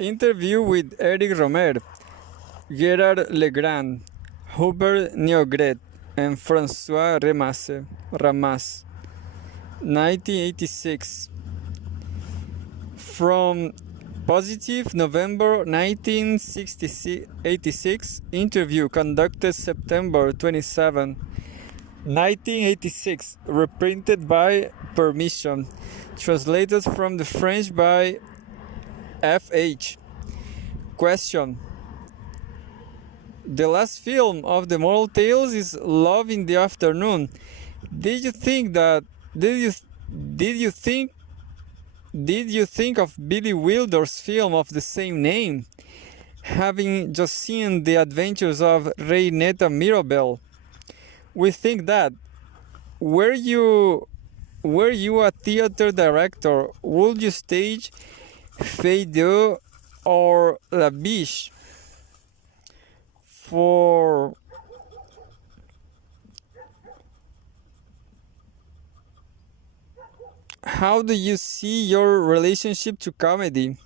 Interview with Eric Rohmer, Gérard Legrand, Hubert Niogret, and Francois Ramasse, 1986. From Positive, November 1986, interview conducted September 27, 1986, reprinted by permission, translated from the French by F.H. Question: the last film of the Moral Tales is Love in the Afternoon. Did you think of Billy Wilder's film of the same name? Having just seen The Adventures of Reinetta Mirabel, we think that. Were you a theater director, would you stage Feydeau or La Biche? For how do you see your relationship to comedy?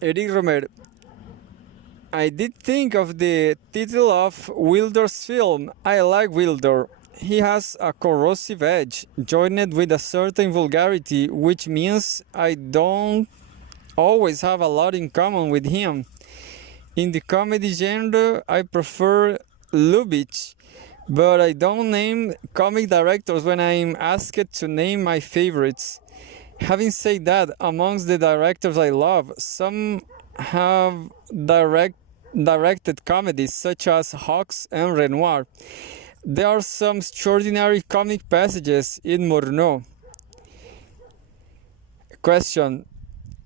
Eric Rohmer: I did think of the title of Wilder's film. I like Wilder. He has a corrosive edge, joined with a certain vulgarity, which means I don't always have a lot in common with him. In the comedy genre, I prefer Lubitsch, but I don't name comic directors when I'm asked to name my favorites. Having said that, amongst the directors I love, some have directed comedies such as Hawks and Renoir. There are some extraordinary comic passages in Murnau. Question: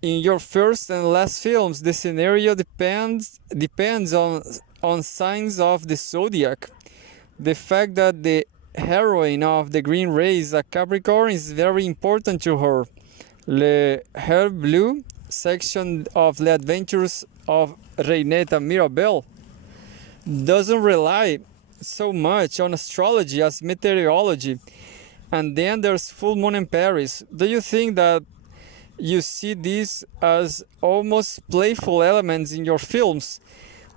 in your first and last films, the scenario depends on signs of the zodiac. The fact that the heroine of The Green Race, a Capricorn, is very important to her. Le Herb Bleu section of The Adventures of Reinetta Mirabel doesn't rely so much on astrology as meteorology. And then there's Full Moon in Paris. Do you think that you see these as almost playful elements in your films,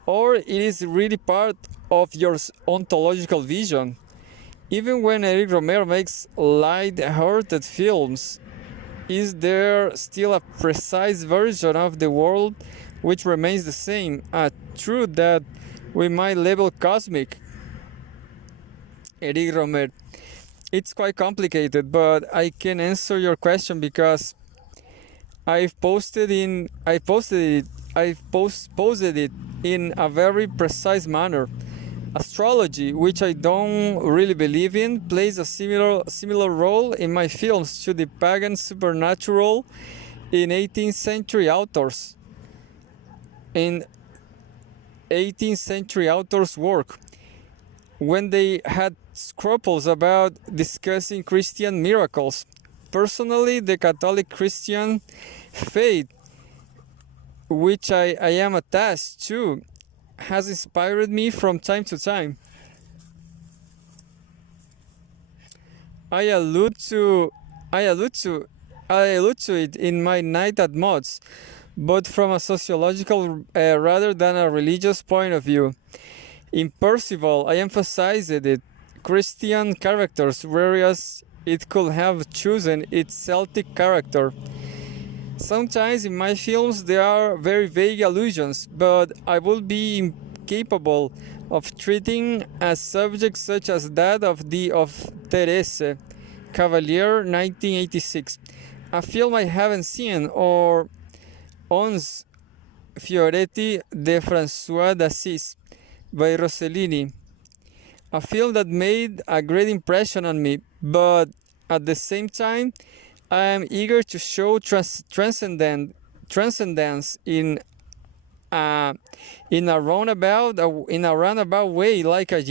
or it is really part of your ontological vision? Even when Eric Rohmer makes light-hearted films, is there still a precise version of the world which remains the same, a truth that we might label cosmic? Eric Rohmer: it's quite complicated, but I can answer your question because I've posted it in a very precise manner. Astrology, which I don't really believe in, plays a similar role in my films to the pagan supernatural in 18th century authors. In 18th century authors' work, when they had scruples about discussing Christian miracles. Personally, the Catholic Christian faith, which I am attached to, has inspired me from time to time. I allude to it in my Night at Mott's, but from a sociological rather than a religious point of view. In Percival, I emphasized it Christian characters, whereas it could have chosen its Celtic character. Sometimes in my films there are very vague allusions, but I would be incapable of treating a subject such as that of Therese, Cavalier, 1986, a film I haven't seen, or Ons Fioretti de François d'Assise by Rossellini, a film that made a great impression on me, but at the same time I am eager to show transcendence in a roundabout way, like a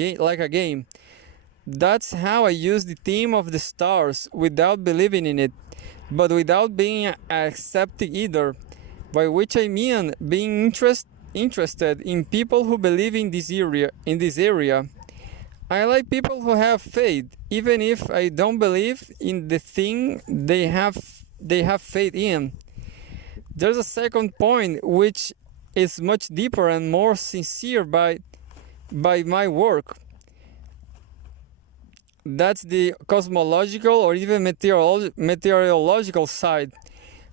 game. That's how I use the theme of the stars without believing in it, but without being accepting either. By which I mean being interested in people who believe in this area. I like people who have faith, even if I don't believe in the thing they have they have faith in. There's a second point which is much deeper and more sincere by my work. That's the cosmological or even meteorological side.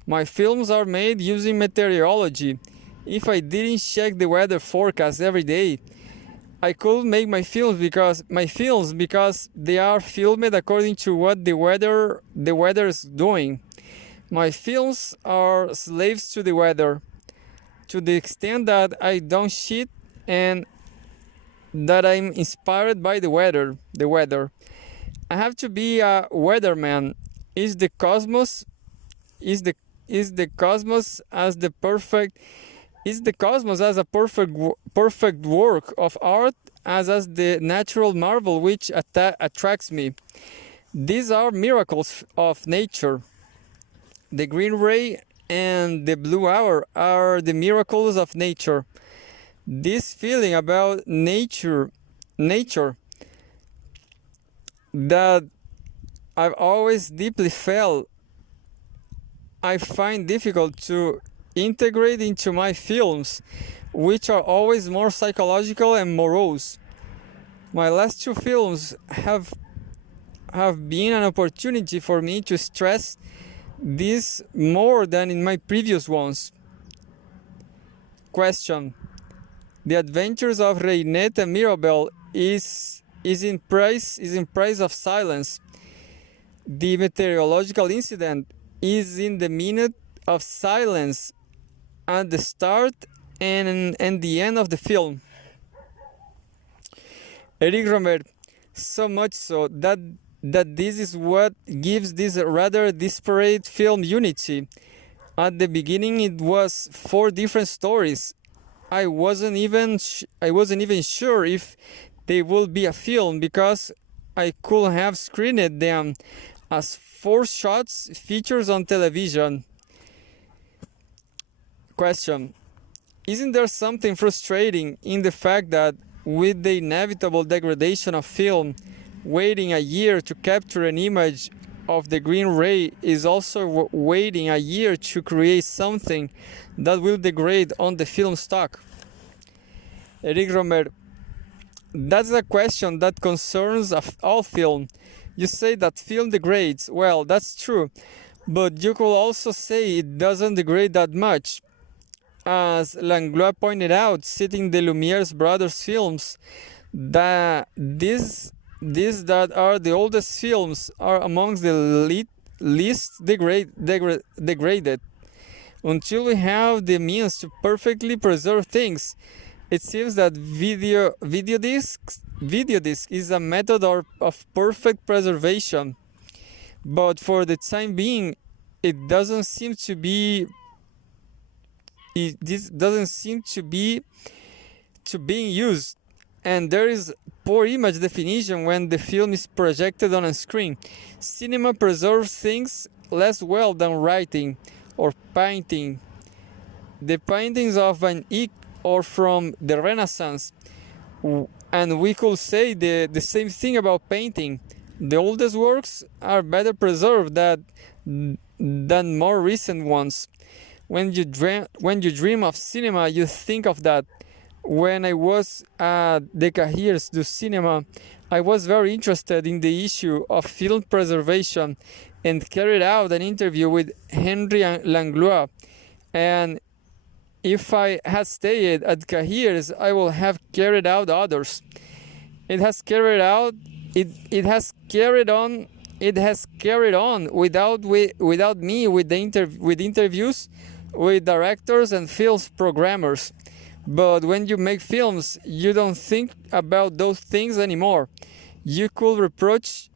My films are made using meteorology. If I didn't check the weather forecast every day, I could make my films because they are filmed according to what the weather is doing. My films are slaves to the weather, to the extent that I don't cheat and that I'm inspired by the weather. I have to be a weatherman. Is the cosmos as a perfect work of art as the natural marvel which attracts me. These are miracles of nature. The green ray and the blue hour are the miracles of nature. This feeling about nature that I've always deeply felt, I find difficult to integrate into my films, which are always more psychological and morose. My last two films have been an opportunity for me to stress this more than in my previous ones. Question: The Adventures of Reinette and Mirabel is in price of silence. The meteorological incident is in the minute of silence at the start and the end of the film. Eric Rohmer, so much so that this is what gives this rather disparate film unity. At the beginning it was 4 different stories. I wasn't even sure if they would be a film because I could have screened them as 4 shots features on television. Question: Isn't there something frustrating in the fact that with the inevitable degradation of film, waiting a year to capture an image of the green ray is also waiting a year to create something that will degrade on the film stock? Eric Rohmer: That's a question that concerns all film. You say that film degrades. Well, that's true. But you could also say it doesn't degrade that much. As Langlois pointed out, citing the Lumiere's brothers' films, that these that are the oldest films are amongst the least degraded. Until we have the means to perfectly preserve things, it seems that video disc is a method of perfect preservation. But for the time being, it doesn't seem to be being used, and there is poor image definition when the film is projected on a screen. Cinema preserves things less well than writing or painting. The paintings of Van Eyck or from the Renaissance, and we could say the same thing about painting. The oldest works are better preserved than more recent ones. When you dream of cinema, you think of that. When I was at the Cahiers du Cinema, I was very interested in the issue of film preservation and carried out an interview with Henry Langlois. And if I had stayed at Cahiers, I would have carried out others. It has carried on without me with interviews with directors and films programmers. But when you make films, you don't think about those things anymore. You could reproach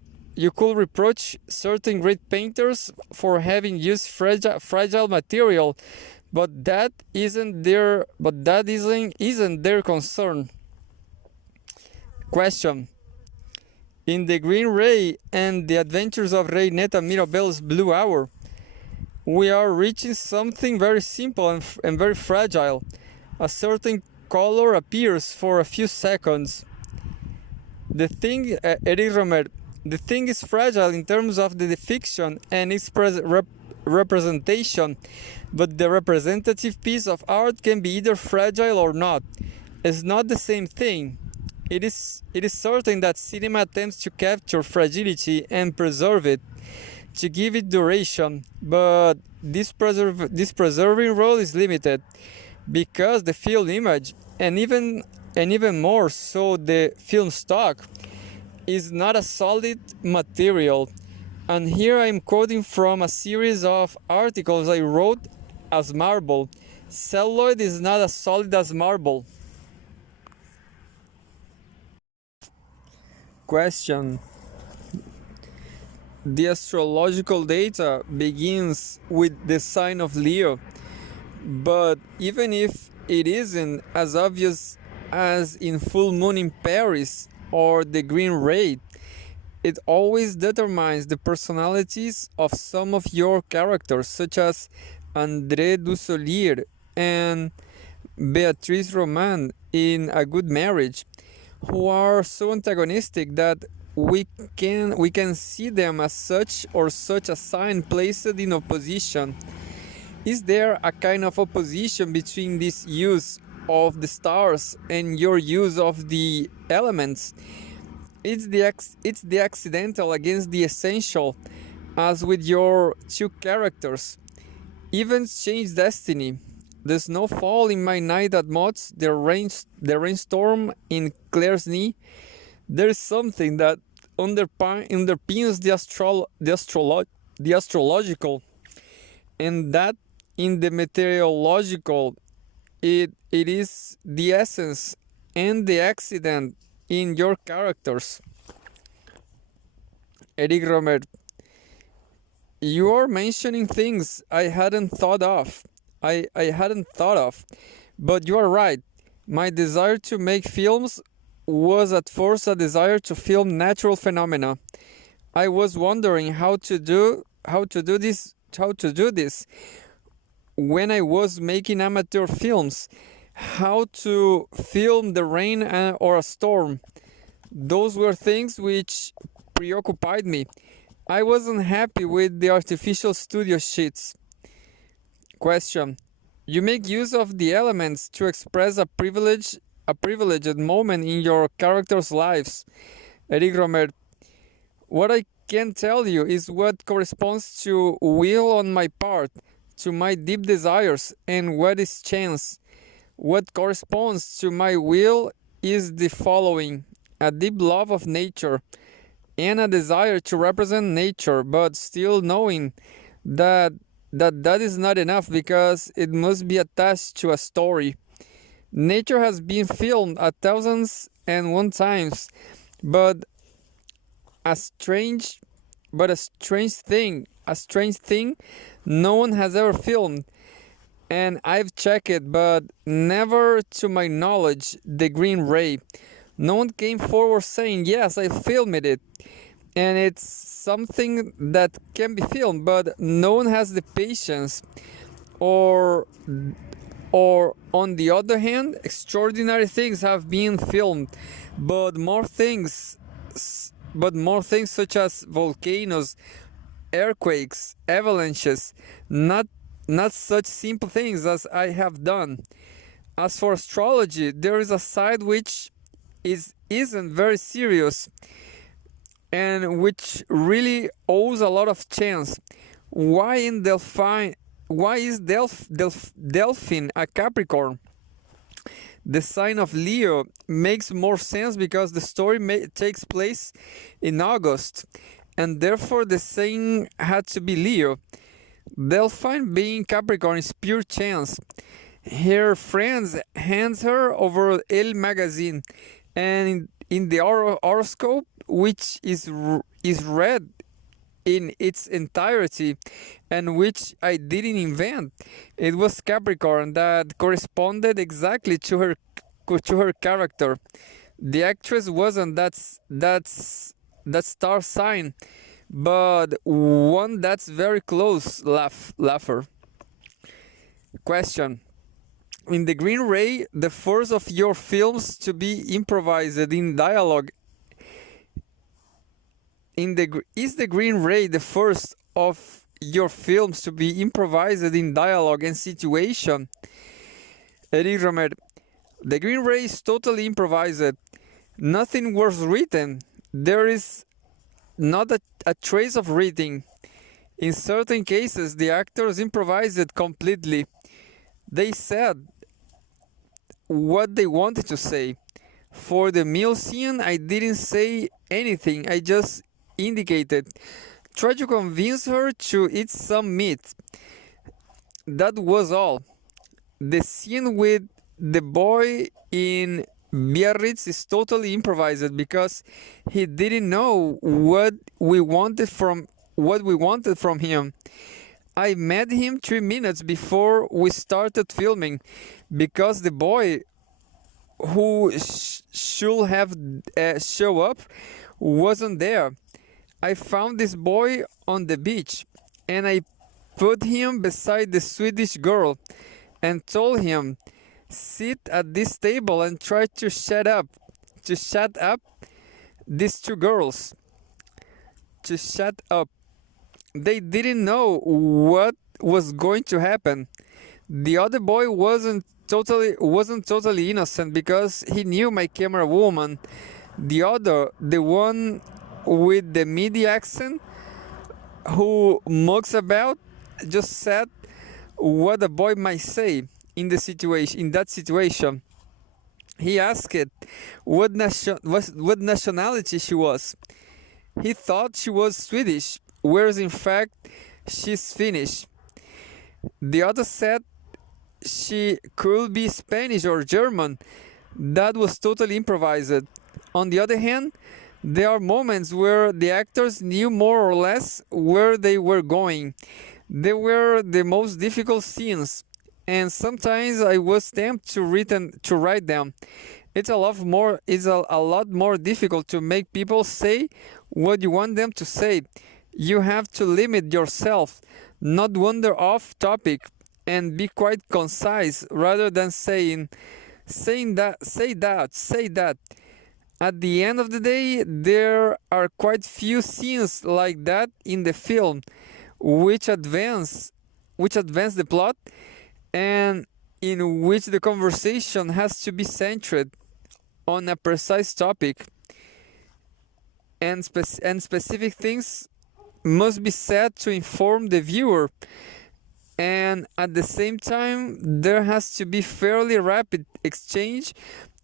certain great painters for having used fragile material, but that isn't their concern. Question: In the Green Ray and the Adventures of Reinette and Mirabel's Blue Hour, we are reaching something very simple and very fragile. A certain color appears for a few seconds. The thing, Eric Rohmer, the thing is fragile in terms of the fiction and its representation, but the representative piece of art can be either fragile or not. It's not the same thing. It is certain that cinema attempts to capture fragility and preserve it, to give it duration, but this preserving role is limited because the film image, and even more so the film stock, is not a solid material. And here I'm quoting from a series of articles I wrote as marble. Celluloid is not as solid as marble. Question. The astrological data begins with the sign of Leo, but even if it isn't as obvious as in full moon in Paris or the green ray, it always determines the personalities of some of your characters, such as André Dussolier and Beatrice Roman in A Good Marriage, who are so antagonistic that we can see them as such or such a sign placed in opposition. Is there a kind of opposition between this use of the stars and your use of the elements? It's the accidental against the essential, as with your two characters. Events change destiny. The snowfall in My Night at Mott's, the rainstorm in Claire's knee. There is something that underpins the astrological, and that in the meteorological, it is the essence and the accident in your characters. Eric Rohmer, you are mentioning things I hadn't thought of. I hadn't thought of, but you are right. My desire to make films was at first a desire to film natural phenomena. I was wondering how to do this when I was making amateur films. How to film the rain or a storm. Those were things which preoccupied me. I wasn't happy with the artificial studio sheets. Question. You make use of the elements to express a privileged moment in your characters' lives. Eric Rohmer, what I can tell you is what corresponds to will on my part, to my deep desires, and what is chance. What corresponds to my will is the following: a deep love of nature and a desire to represent nature, but still knowing that is not enough because it must be attached to a story. Nature has been filmed 1,001 times, but a strange thing no one has ever filmed. And I've checked it, but never to my knowledge the green ray. No one came forward saying, yes, I filmed it. And it's something that can be filmed, but no one has the patience. Or on the other hand, extraordinary things have been filmed, but more things such as volcanoes, earthquakes, avalanches, not such simple things as I have done. As for astrology, there is a side which isn't very serious and which really owes a lot of chance. Why is Delphine a Capricorn? The sign of Leo makes more sense because the story takes place in August, and therefore the saying had to be Leo. Delphine being Capricorn is pure chance. Her friends hands her over El Magazine, and in the horoscope, which is read in its entirety and which I didn't invent, it was Capricorn that corresponded exactly to her character. The actress wasn't that star sign, but one that's very close. Laugher. Question. In the Green Ray, the first of your films to be improvised in dialogue. Is the Green Ray the first of your films to be improvised in dialogue and situation? Eric Rohmer, The Green Ray is totally improvised. Nothing was written. There is not a trace of reading. In certain cases, the actors improvised completely. They said what they wanted to say. For the meal scene, I didn't say anything. I just indicated. Try to convince her to eat some meat. That was all. The scene with the boy in Biarritz is totally improvised because he didn't know what we wanted from him. I met him 3 minutes before we started filming because the boy who should have show up wasn't there. I found this boy on the beach and I put him beside the Swedish girl and told him, sit at this table and try to shut up these two girls. To shut up. They didn't know what was going to happen. The other boy wasn't totally innocent because he knew my camera woman. The one with the midi accent who mucks about, just said what a boy might say in that situation. He asked what nationality she was. He thought she was Swedish, whereas in fact she's Finnish. The other said she could be Spanish or German. That was totally improvised. On the other hand, there are moments where the actors knew more or less where they were going. They were the most difficult scenes, and sometimes I was tempted to write them. It's a lot more difficult to make people say what you want them to say. You have to limit yourself, not wander off topic, and be quite concise rather than say that. At the end of the day, there are quite few scenes like that in the film, which advance the plot, and in which the conversation has to be centered on a precise topic, and specific things must be said to inform the viewer, and at the same time there has to be fairly rapid exchange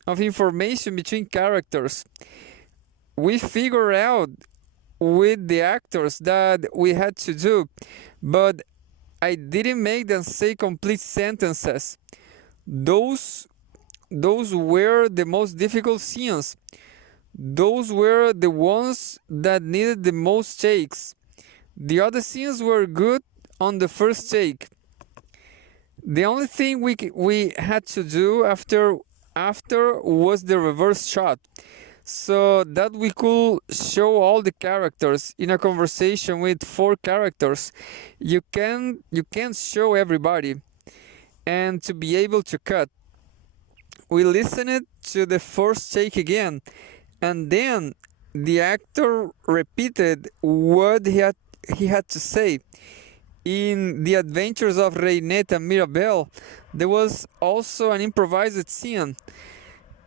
of information between characters. We figured out with the actors that we had to do, but I didn't make them say complete sentences. Those were the most difficult scenes. Those were the ones that needed the most takes. The other scenes were good on the first take. The only thing we had to do after was the reverse shot, so that we could show all the characters in a conversation with 4 characters. You can't show everybody, and to be able to cut. We listened to the first take again, and then the actor repeated what he had to say. In The Adventures of Reinette and Mirabelle, there was also an improvised scene.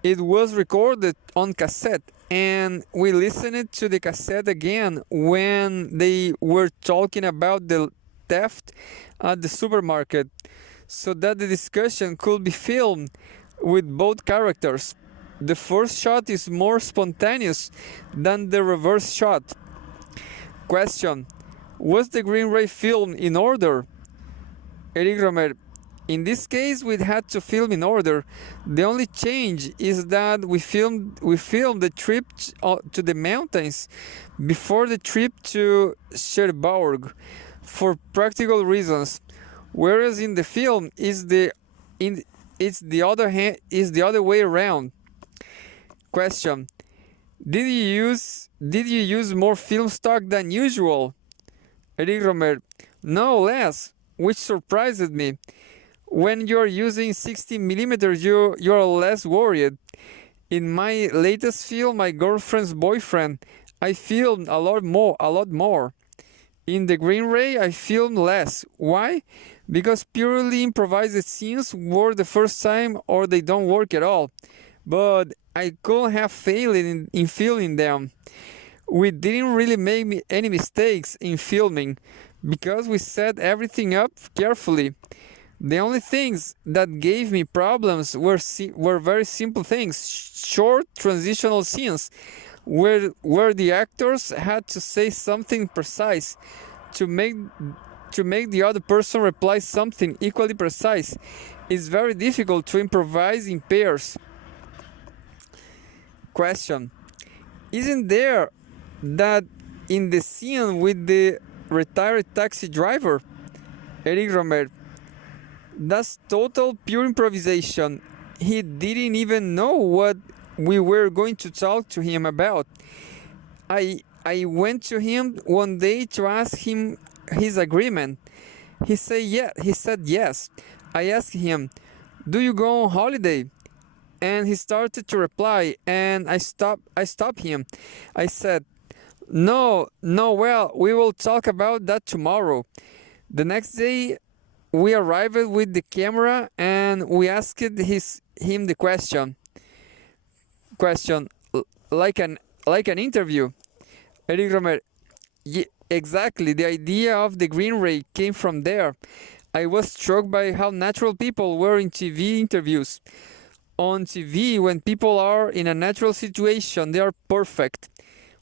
It was recorded on cassette, and we listened to the cassette again when they were talking about the theft at the supermarket, so that the discussion could be filmed with both characters. The first shot is more spontaneous than the reverse shot. Question: was the Green Ray film in order? Eric Rohmer: in this case, we had to film in order. The only change is that we filmed the trip to the mountains before the trip to Cherbourg for practical reasons, whereas in the film it's the other way around. Question: did you use more film stock than usual? Eric Rohmer: no, less, which surprised me. When you're using 16mm, you're less worried. In my latest film, My Girlfriend's Boyfriend, I filmed a lot more. In the Green Ray, I filmed less. Why? Because purely improvised scenes work the first time or they don't work at all. But I could have failed in filming them. We didn't really make any mistakes in filming because we set everything up carefully. The only things that gave me problems were very simple things, short transitional scenes where the actors had to say something precise to make the other person reply something equally precise. It's very difficult to improvise in pairs. Question: Isn't there that in the scene with the retired taxi driver, Eric Rohmer, that's total pure improvisation. He didn't even know what we were going to talk to him about. I went to him one day to ask him his agreement. He said yes. I asked him, "Do you go on holiday?" And he started to reply, and I stopped him. I said, No, well, we will talk about that tomorrow. The next day, we arrived with the camera and we asked him the question, like an interview. Eric Rohmer, exactly. The idea of the Green Ray came from there. I was struck by how natural people were in TV interviews. On TV, when people are in a natural situation, they are perfect.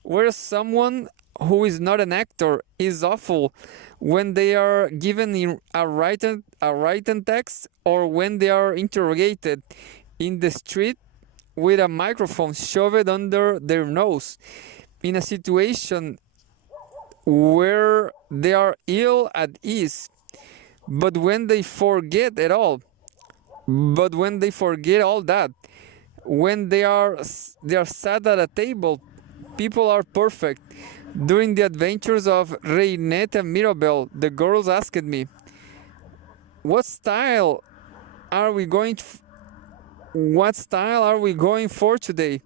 Whereas someone who is not an actor is awful when they are given a written text or when they are interrogated in the street with a microphone shoved under their nose in a situation where they are ill at ease. But when they forget all that, when they are sat at a table, people are perfect. During the adventures of Reinette and Mirabel, the girls asked me, what style are we going for today?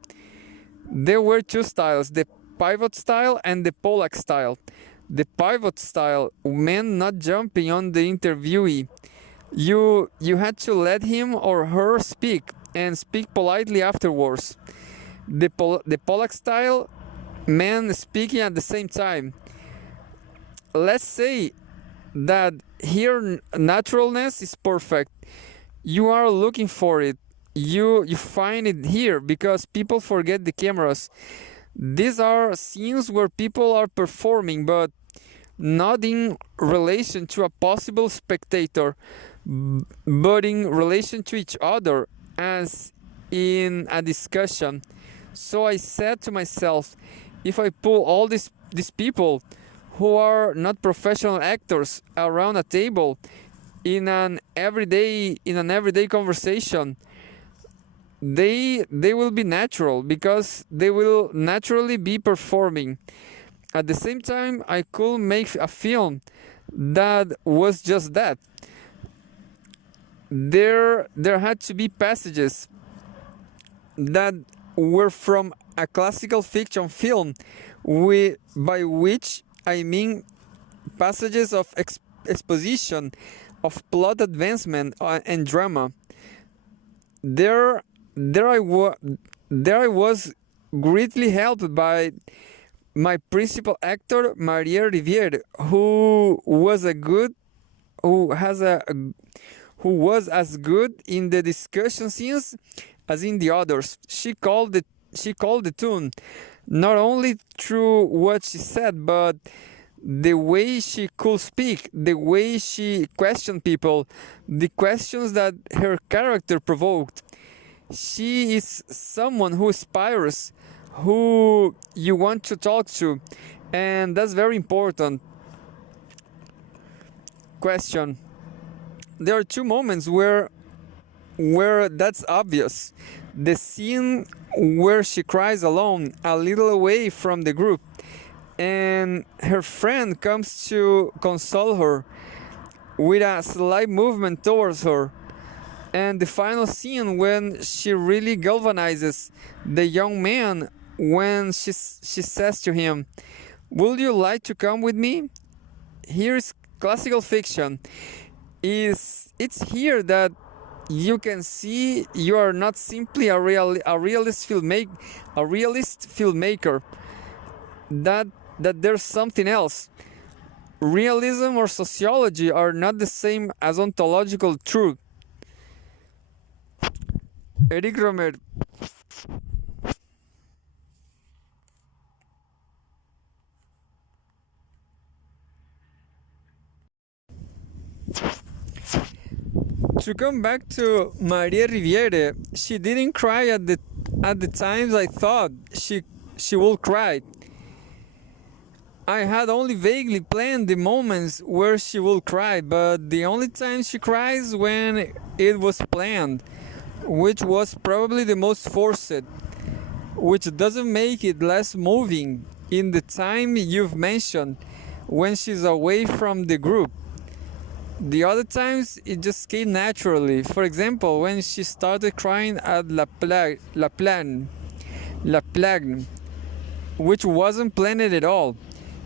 There were two styles, the pivot style and the Polak style. The pivot style meant not jumping on the interviewee. You had to let him or her speak and speak politely afterwards. The Polak style meant speaking at the same time. Let's say that here naturalness is perfect. You are looking for it. You find it here because people forget the cameras. These are scenes where people are performing, but not in relation to a possible spectator, but in relation to each other, as in a discussion. So I said to myself, if I pull all these people who are not professional actors around a table in an everyday conversation, they will be natural because they will naturally be performing. At the same time, I could make a film that was just that. There had to be passages that were from a classical fiction film, by which I mean passages of exposition, of plot advancement and drama. There I was greatly helped by my principal actor, Maria Riviere, who was as good in the discussion scenes as in the others. She called the tune, not only through what she said, but the way she could speak, the way she questioned people, the questions that her character provoked. She is someone who inspires, who you want to talk to, and that's very important. Question: there are two moments where that's obvious. The scene where she cries alone, a little away from the group, and her friend comes to console her with a slight movement towards her. And the final scene when she really galvanizes the young man when she says to him, "Would you like to come with me?" here is classical fiction. It's here that you can see you are not simply a realist filmmaker. That there's something else. Realism or sociology are not the same as ontological truth. Eric Rohmer. To come back to Maria Riviere, she didn't cry at the times I thought she would cry. I had only vaguely planned the moments where she would cry, but the only time she cries when it was planned, which was probably the most forced, which doesn't make it less moving in the time you've mentioned when she's away from the group. The other times it just came naturally. For example, when she started crying at La Plagne, which wasn't planned at all.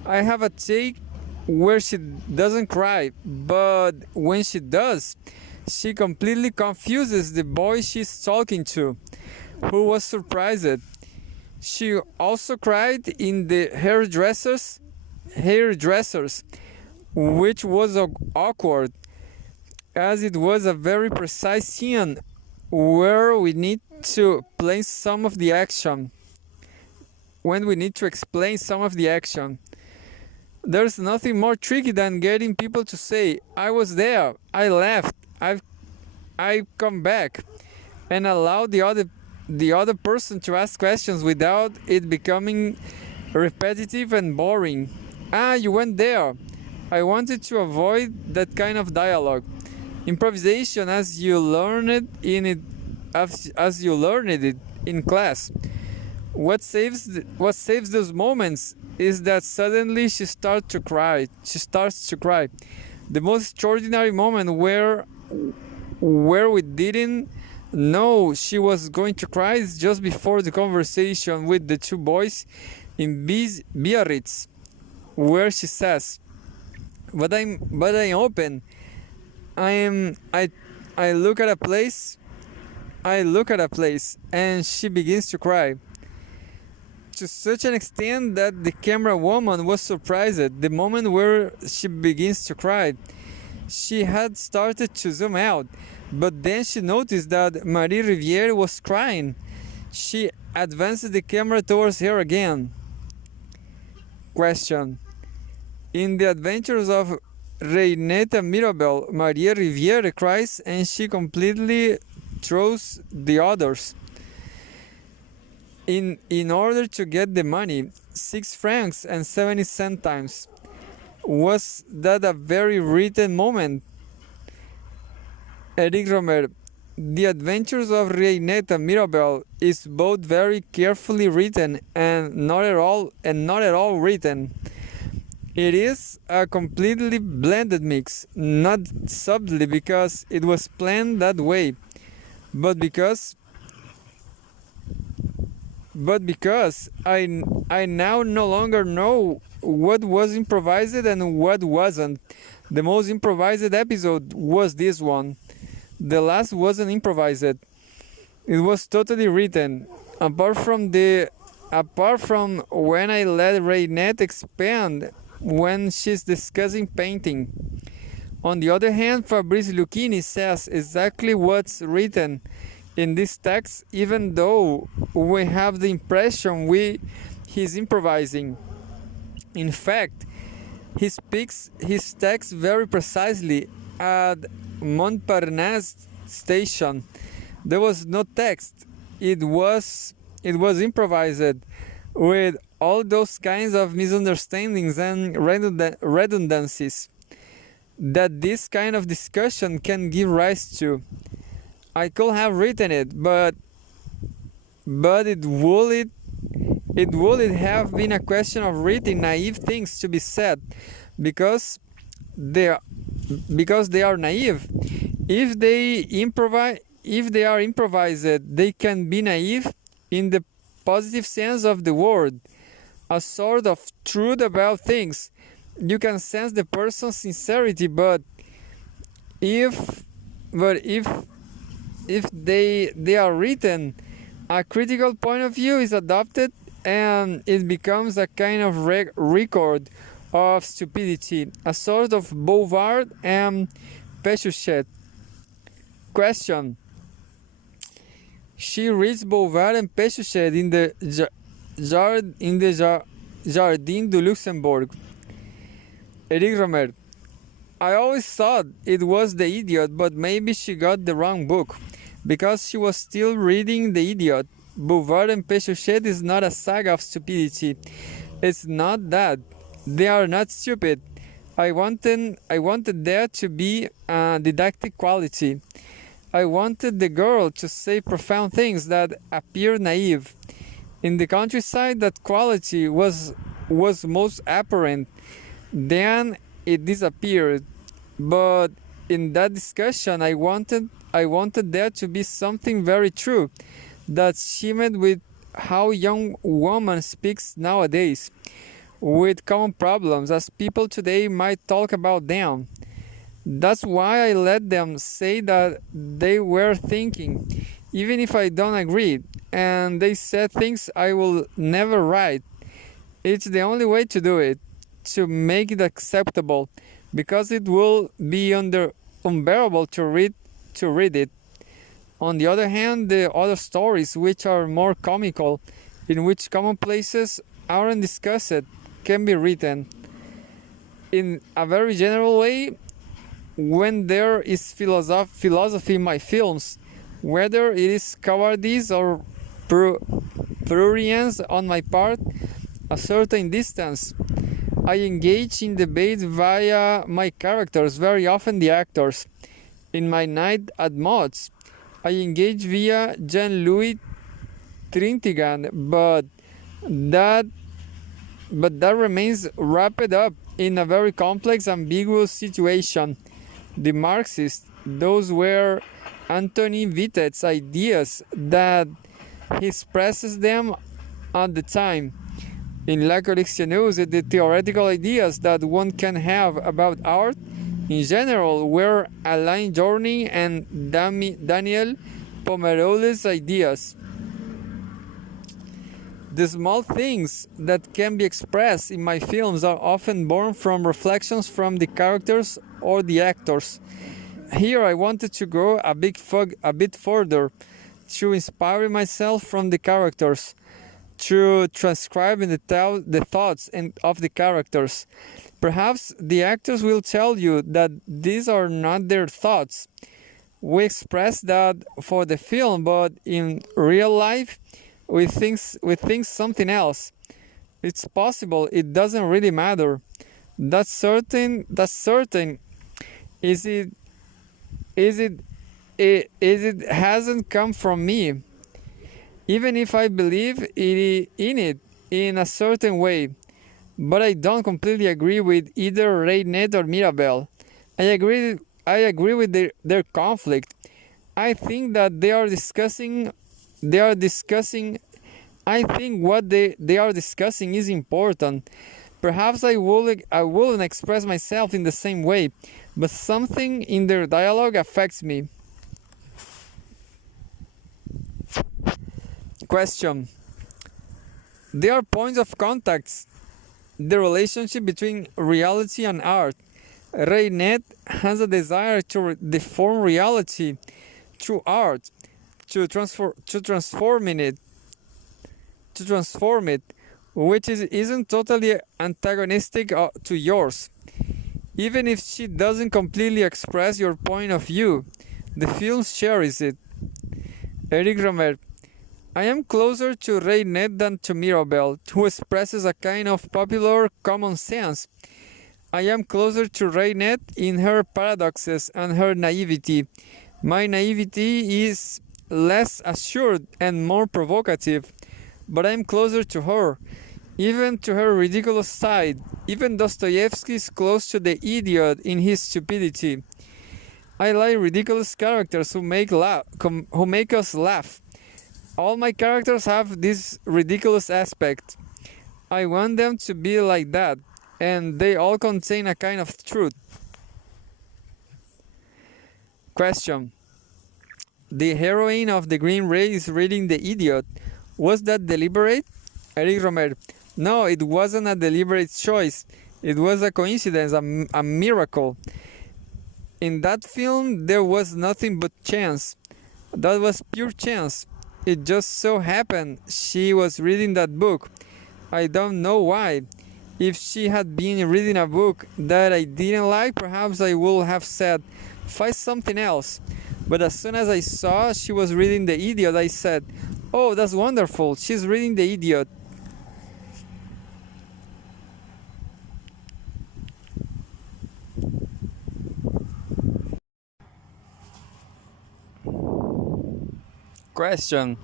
I have a take where she doesn't cry, but when she does, she completely confuses the boy she's talking to, who was surprised. She also cried in the hairdressers, which was awkward, as it was a very precise scene where we need to explain some of the action. When we need to explain some of the action, there's nothing more tricky than getting people to say, "I was there, I left, I've come back," and allow the other person to ask questions without it becoming repetitive and boring. "Ah, you went there." I wanted to avoid that kind of dialogue. Improvisation, as you learned it in class. What saves those moments is that suddenly she starts to cry. The most extraordinary moment where we didn't know she was going to cry is just before the conversation with the two boys in Biarritz, where she says, But I'm open. I look at a place and she begins to cry. To such an extent that the camera woman was surprised the moment where she begins to cry. She had started to zoom out, but then she noticed that Marie Riviere was crying. She advanced the camera towards her again. Question. In the adventures of Reinetta Mirabel, Maria Riviere cries and she completely throws the others. In order to get the money, 6 francs and 70 centimes. Was that a very written moment? Eric Rohmer. The Adventures of Reinetta Mirabel is both very carefully written and not at all written. It is a completely blended mix, not subtly because it was planned that way, but because I now no longer know what was improvised and what wasn't. The most improvised episode was this one. The last wasn't improvised. It was totally written. Apart from when I let Reinette expand when she's discussing painting. On the other hand, Fabrice Lucchini says exactly what's written in this text, even though we have the impression he's improvising. In fact, he speaks his text very precisely at Montparnasse station. There was no text. It was improvised with all those kinds of misunderstandings and redundancies that this kind of discussion can give rise to. I could have written it, but it would have been a question of reading naive things to be said, because they are naive. If they are improvised, they can be naive in the positive sense of the word, a sort of truth about things. You can sense the person's sincerity, but if but if they are written, a critical point of view is adopted, and it becomes a kind of record of stupidity, a sort of Bouvard and Péchuchet. Question: She reads Bouvard and Péchuchet in the Jardin du Luxembourg. Eric Rohmer: I always thought it was The Idiot, but maybe she got the wrong book, because she was still reading The Idiot. Bouvard and Péchuchet is not a saga of stupidity. It's not that. They are not stupid. I wanted there to be a didactic quality. I wanted the girl to say profound things that appear naive. In the countryside, that quality was most apparent. Then it disappeared. But in that discussion, I wanted there to be something very true that shimmered with how young woman speaks nowadays, with common problems as people today might talk about them. That's why I let them say that they were thinking, even if I don't agree, and they said things I will never write. It's the only way to do it, to make it acceptable, because it will be unbearable to read it. On the other hand, the other stories, which are more comical, in which commonplaces aren't discussed, can be written. In a very general way, when there is philosophy in my films, whether it is cowardice or prurience on my part, a certain distance, I engage in debate via my characters, very often the actors. In my night at Mott's, I engage via Jean-Louis Trintignant, but that remains wrapped up in a very complex, ambiguous situation. The Marxists, those were Anthony Vittet's ideas that he expresses them at the time. In La Collectionneuse, the theoretical ideas that one can have about art in general were Alain Journy and Daniel Pomerolle's ideas. The small things that can be expressed in my films are often born from reflections from the characters or the actors. Here I wanted to go a bit further, to inspire myself from the characters, to transcribe in the thoughts of the characters. Perhaps the actors will tell you that these are not their thoughts. We express that for the film, but in real life, we think something else. It's possible. It doesn't really matter. That's certain. Is it hasn't come from me, even if I believe in it in a certain way. But I don't completely agree with either Reynet or Mirabel. I agree with their conflict. I think that they are discussing. I think what they are discussing is important. Perhaps I wouldn't express myself in the same way, but something in their dialogue affects me. Question: There are points of contacts. The relationship between reality and art. Reynet has a desire to deform reality through art, to transform it, which isn't totally antagonistic to yours. Even if she doesn't completely express your point of view, the film shares it. Eric Rohmer: I am closer to Reynet than to Mirabel, who expresses a kind of popular common sense. I am closer to Reynet in her paradoxes and her naivety. My naivety is less assured and more provocative, but I am closer to her, even to her ridiculous side. Even Dostoevsky is close to the idiot in his stupidity. I like ridiculous characters who make us laugh. All my characters have this ridiculous aspect. I want them to be like that. and they all contain a kind of truth. Question. The heroine of The Green Ray is reading The Idiot. Was that deliberate? Eric Rohmer. No, it wasn't a deliberate choice. It was a coincidence, a miracle. In that film, there was nothing but chance. That was pure chance. It just so happened she was reading that book. I don't know why. If she had been reading a book that I didn't like, perhaps I would have said, find something else. But as soon as I saw she was reading The Idiot, I said, oh, that's wonderful. She's reading The Idiot. Question.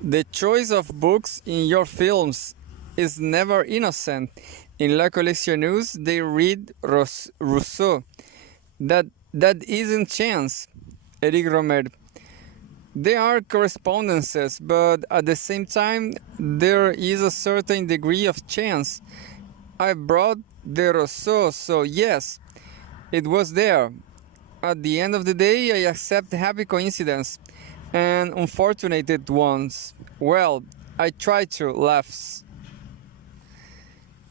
The choice of books in your films is never innocent. In La Collectionneuse, they read Rousseau. That isn't chance. Eric Rohmer. They are correspondences, but at the same time, there is a certain degree of chance. I brought the Rousseau, so yes, it was there. At the end of the day, I accept happy coincidence and unfortunate ones. Well, I try to. Laughs.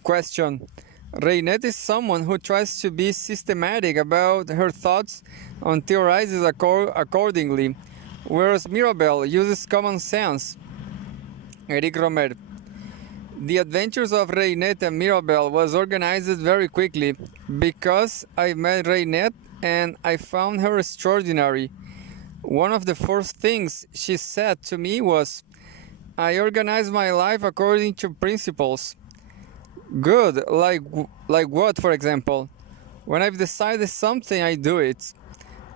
Question. Reinette is someone who tries to be systematic about her thoughts and theorizes accordingly, whereas Mirabel uses common sense. Eric Rohmer. The Adventures of Reinette and Mirabel was organized very quickly because I met Reinette and I found her extraordinary. One of the first things she said to me was, I organize my life according to principles. Good, like what, for example? When I've decided something, I do it.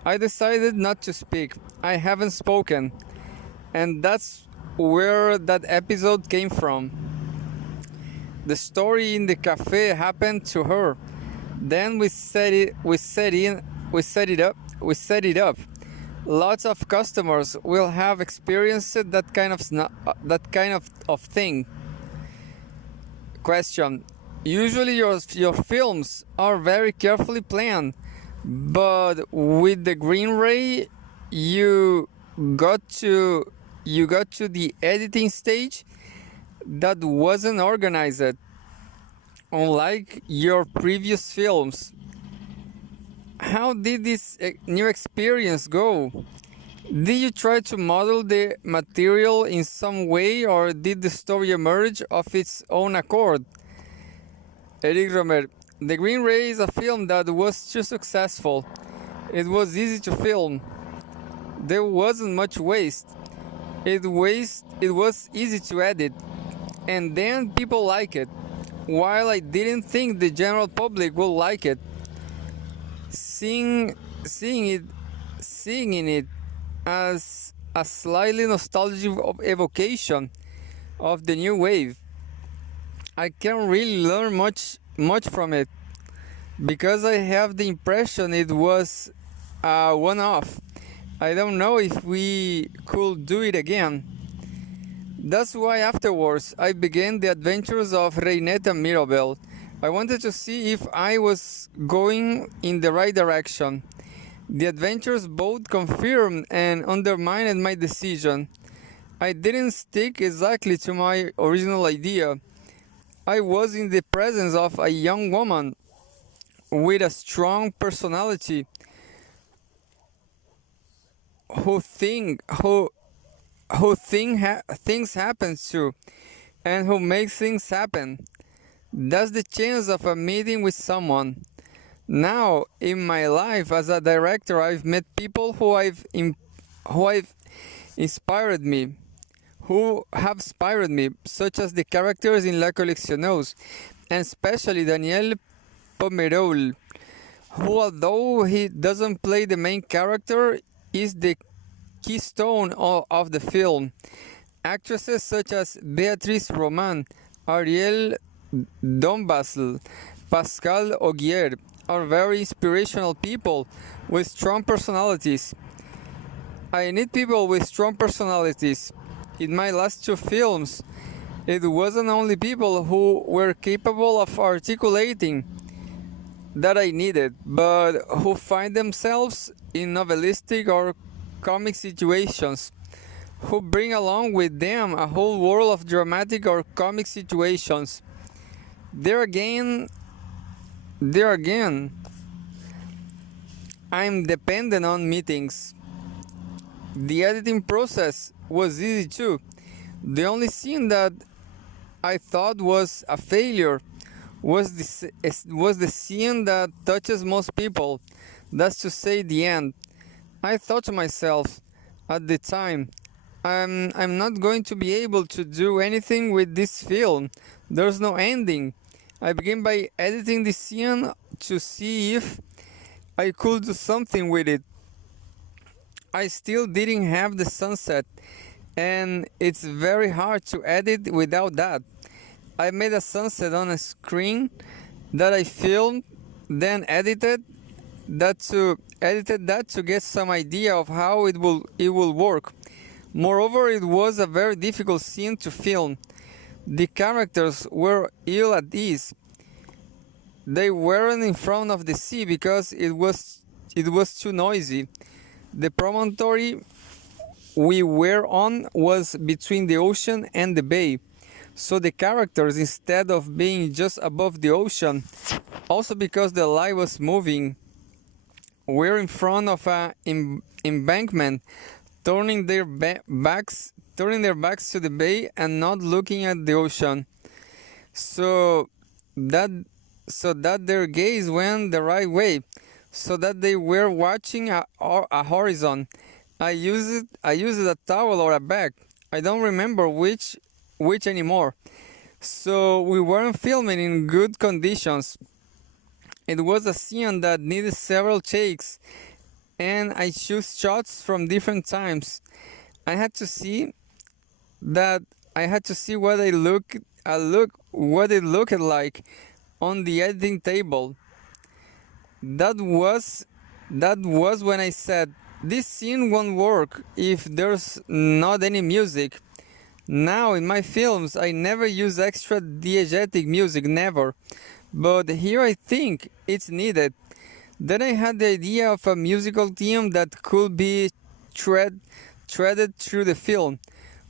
I decided not to speak. I haven't spoken. And that's where that episode came from. The story in the cafe happened to her. Then we set it up. Lots of customers will have experienced that kind of thing. Question. Usually your films are very carefully planned, but with The Green Ray, you got to the editing stage that wasn't organized, unlike your previous films. How did this new experience go? Did you try to model the material in some way, or did the story emerge of its own accord? Eric Rohmer. The Green Ray is a film that was too successful. It was easy to film. There wasn't much waste. It was easy to edit. And then people like it. While I didn't think the general public would like it. Seeing in it as a slightly nostalgic evocation of the new wave. I can't really learn much from it because I have the impression it was a one-off. I don't know if we could do it again. That's why afterwards I began The Adventures of Reinette and Mirabel. I wanted to see if I was going in the right direction. The adventures both confirmed and undermined my decision. I didn't stick exactly to my original idea. I was in the presence of a young woman with a strong personality who things happen to and who makes things happen. That's the chance of a meeting with someone. Now, in my life as a director, I've met people who have inspired me, such as the characters in La Collectionneuse, and especially Daniel Pomerol, who, although he doesn't play the main character, is the keystone of the film. Actresses such as Béatrice Roman, Ariel Dombasle, Pascal Augier are very inspirational people with strong personalities. I need people with strong personalities. In my last two films, It wasn't only people who were capable of articulating that I needed, but who find themselves in novelistic or comic situations, who bring along with them a whole world of dramatic or comic situations. There again, I'm dependent on meetings. The editing process was easy too. The only scene that I thought was a failure was the scene that touches most people. That's to say, the end. I thought to myself at the time, I'm not going to be able to do anything with this film. There's no ending. I began by editing the scene to see if I could do something with it. I still didn't have the sunset, and it's very hard to edit without that. I made a sunset on a screen that I filmed, then edited that to get some idea of how it will work. Moreover, it was a very difficult scene to film. The characters were ill at ease. They weren't in front of the sea because it was too noisy. The promontory we were on was between the ocean and the bay. So the characters, instead of being just above the ocean, also because the light was moving, were in front of an embankment, turning their backs to the bay and not looking at the ocean. So that their gaze went the right way, so that they were watching a horizon. I used a towel or a bag. I don't remember which anymore. So we weren't filming in good conditions. It was a scene that needed several takes, and I chose shots from different times. I had to see what it looked like on the editing table. That was when I said, this scene won't work if there's not any music. Now in my films I never use extra diegetic music, never. But here I think it's needed. Then I had the idea of a musical theme that could be threaded through the film.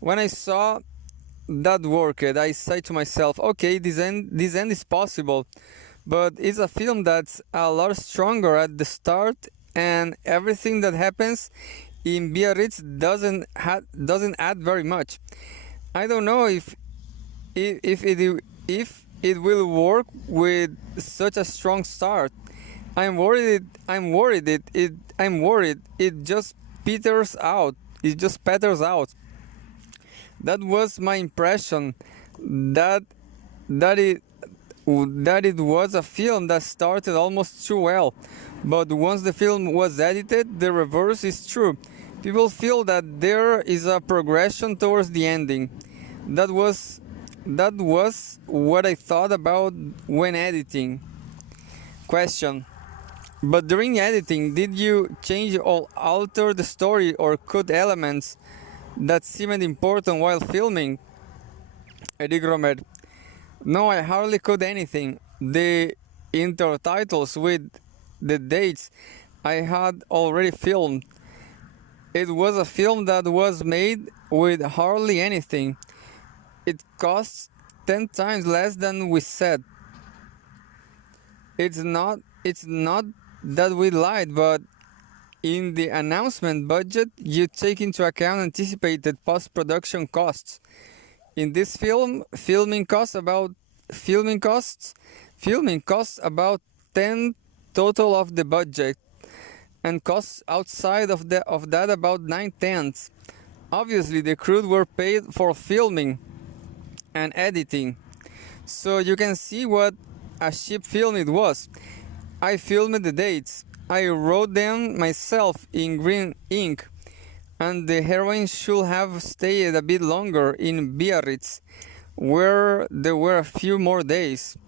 When I saw that worked, I said to myself, okay, this end is possible. But it's a film that's a lot stronger at the start, and everything that happens in Biarritz doesn't add very much. I don't know if it will work with such a strong start. I'm worried it just peters out. It just peters out. That was my impression, that it was a film that started almost too well, but once the film was edited, the reverse is true. People feel that there is a progression towards the ending. That was what I thought about when editing. Question: but during editing, did you change or alter the story or cut elements that seemed important while filming? Eric Rohmer: no, I hardly cut anything. The intertitles with the dates I had already filmed. It was a film that was made with hardly anything. It costs 10 times less than we said. It's not that we lied, but in the announcement budget, you take into account anticipated post-production costs. In this film, filming costs about 10 total of the budget, and costs outside of that about 9/10. Obviously, the crew were paid for filming and editing, so you can see what a cheap film it was. I filmed the dates. I wrote them myself in green ink, and the heroine should have stayed a bit longer in Biarritz, where there were a few more days.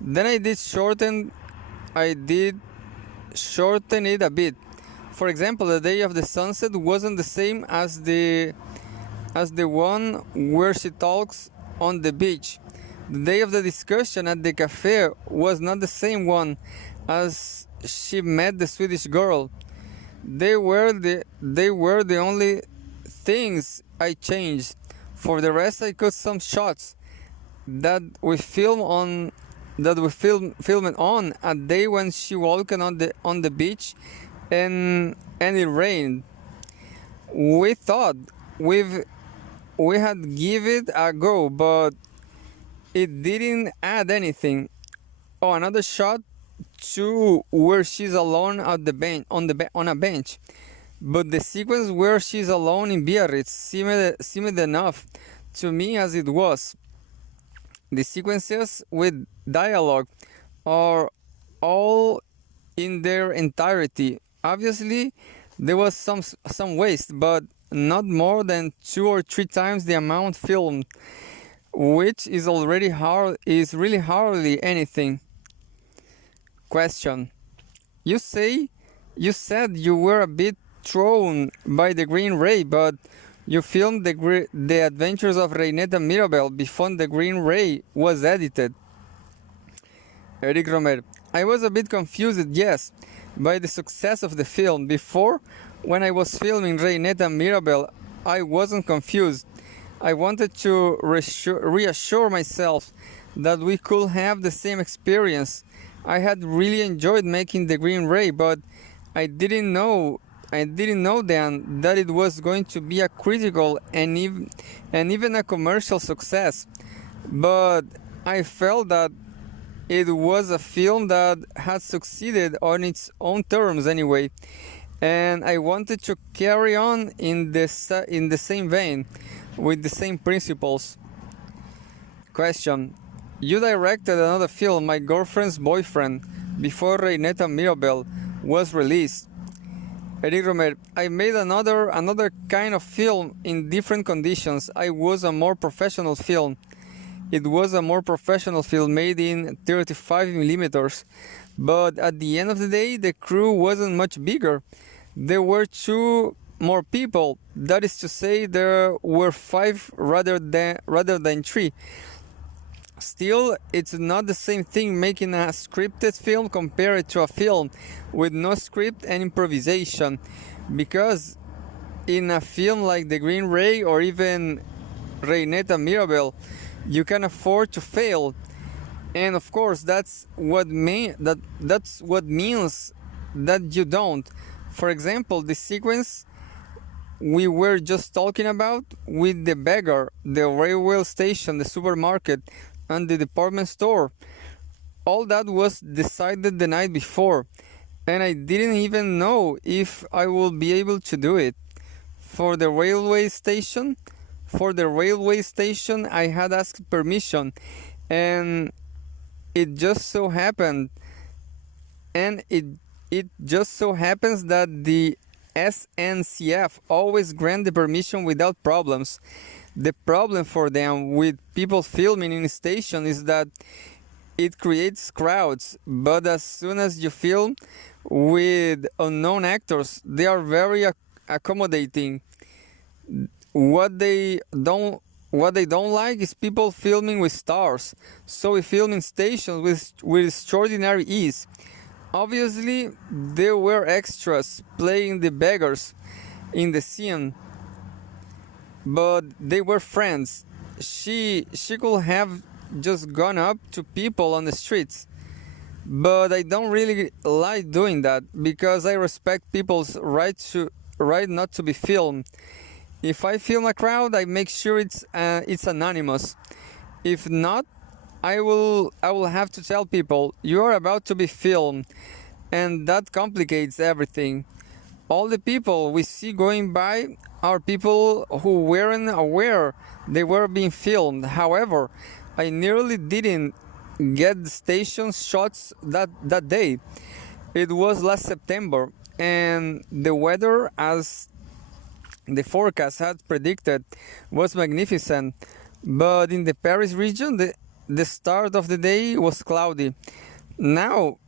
Then I did shorten it a bit. For example, the day of the sunset wasn't the same as the one where she talks on the beach. The day of the discussion at the cafe was not the same one as she met the Swedish girl. They were the only things I changed. For the rest, I cut some shots that we filmed on a day when she walking on the beach, and it rained. We thought we had give it a go, but it didn't add anything. Oh, another shot too, where she's alone at the bench on a bench. But the sequence where she's alone in Biarritz seemed enough to me as it was. The sequences with dialogue are all in their entirety. Obviously, there was some waste, but not more than 2 or 3 times the amount filmed, which is really hardly anything. Question: You said you were a bit thrown by the Green Ray, but you filmed the adventures of Reinetta Mirabel before the Green Ray was edited. Eric Rohmer: I was a bit confused, yes, by the success of the film. Before, when I was filming Reinetta Mirabel, I wasn't confused. I wanted to reassure myself that we could have the same experience. I had really enjoyed making the Green Ray, but I didn't know then that it was going to be a critical and even a commercial success. But I felt that it was a film that had succeeded on its own terms anyway, and I wanted to carry on in the same vein, with the same principles. Question: You directed another film, My Girlfriend's Boyfriend, before Reinetta Mirabel was released. Eric Rohmer: I made another kind of film in different conditions. It was a more professional film made in 35 millimeters. But at the end of the day, the crew wasn't much bigger. There were 2 more people. That is to say, there were 5 rather than 3. Still, it's not the same thing making a scripted film compared to a film with no script and improvisation, because in a film like The Green Ray or even Reinetta Mirabel, you can afford to fail, and of course that's what means that you don't. For example, the sequence we were just talking about with the beggar, the railway station, the supermarket, and the department store, all that was decided the night before, and I didn't even know if I would be able to do it. For the railway station, I had asked permission, and it just so happened, it just so happens that the SNCF always grant the permission without problems. The problem for them with people filming in a station is that it creates crowds, but as soon as you film with unknown actors, they are very accommodating. What they don't like is people filming with stars, so we film in stations with extraordinary ease. Obviously, there were extras playing the beggars in the scene, but they were friends. She could have just gone up to people on the streets, but I don't really like doing that because I respect people's right not to be filmed. If I film a crowd, I make sure it's anonymous. If not, I will have to tell people you are about to be filmed, and that complicates everything. All the people we see going by are people who weren't aware they were being filmed. However, I nearly didn't get the station shots that day. It was last September, and the weather, as the forecast had predicted, was magnificent. But in the Paris region, the start of the day was cloudy. Now,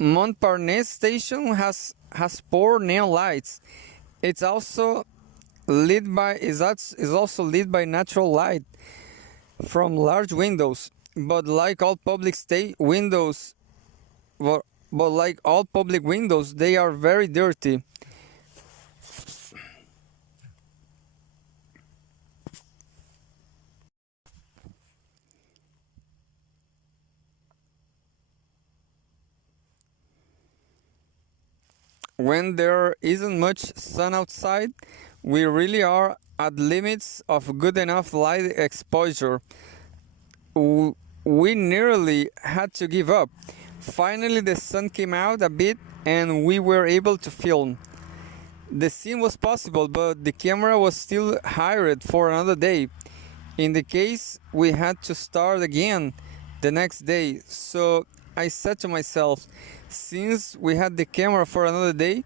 Montparnasse station has poor neon lights. It's also lit by natural light. from large windows, but like all public windows, but like all public windows, they are very dirty. When there isn't much sun outside, we really are at limits of good enough light exposure. We nearly had to give up. Finally, the sun came out a bit and we were able to film. The scene was possible, but the camera was still hired for another day. In the case, we had to start again the next day. So I said to myself, since we had the camera for another day,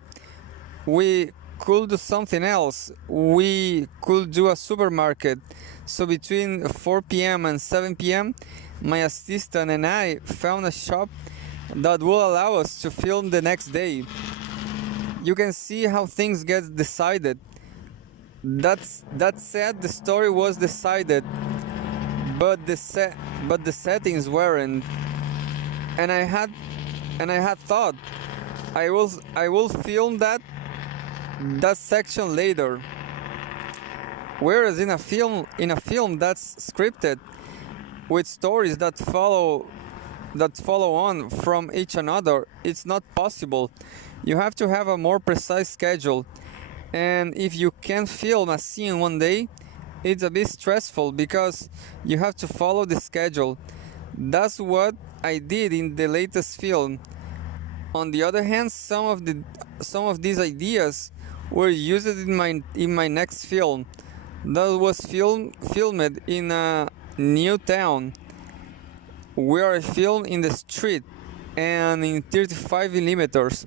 we could do something else. We could do a supermarket. So between 4 p.m. and 7 p.m., my assistant and I found a shop that will allow us to film the next day. You can see how things get decided. That said, the story was decided, but the settings weren't. And I had thought I will film that section later. Whereas in a film that's scripted with stories that follow on from each another, it's not possible. You have to have a more precise schedule. And if you can't film a scene one day, it's a bit stressful because you have to follow the schedule. That's what I did in the latest film. On the other hand, some of these ideas were used in my next film. That was filmed in a new town, where I filmed in the street and in 35 millimeters.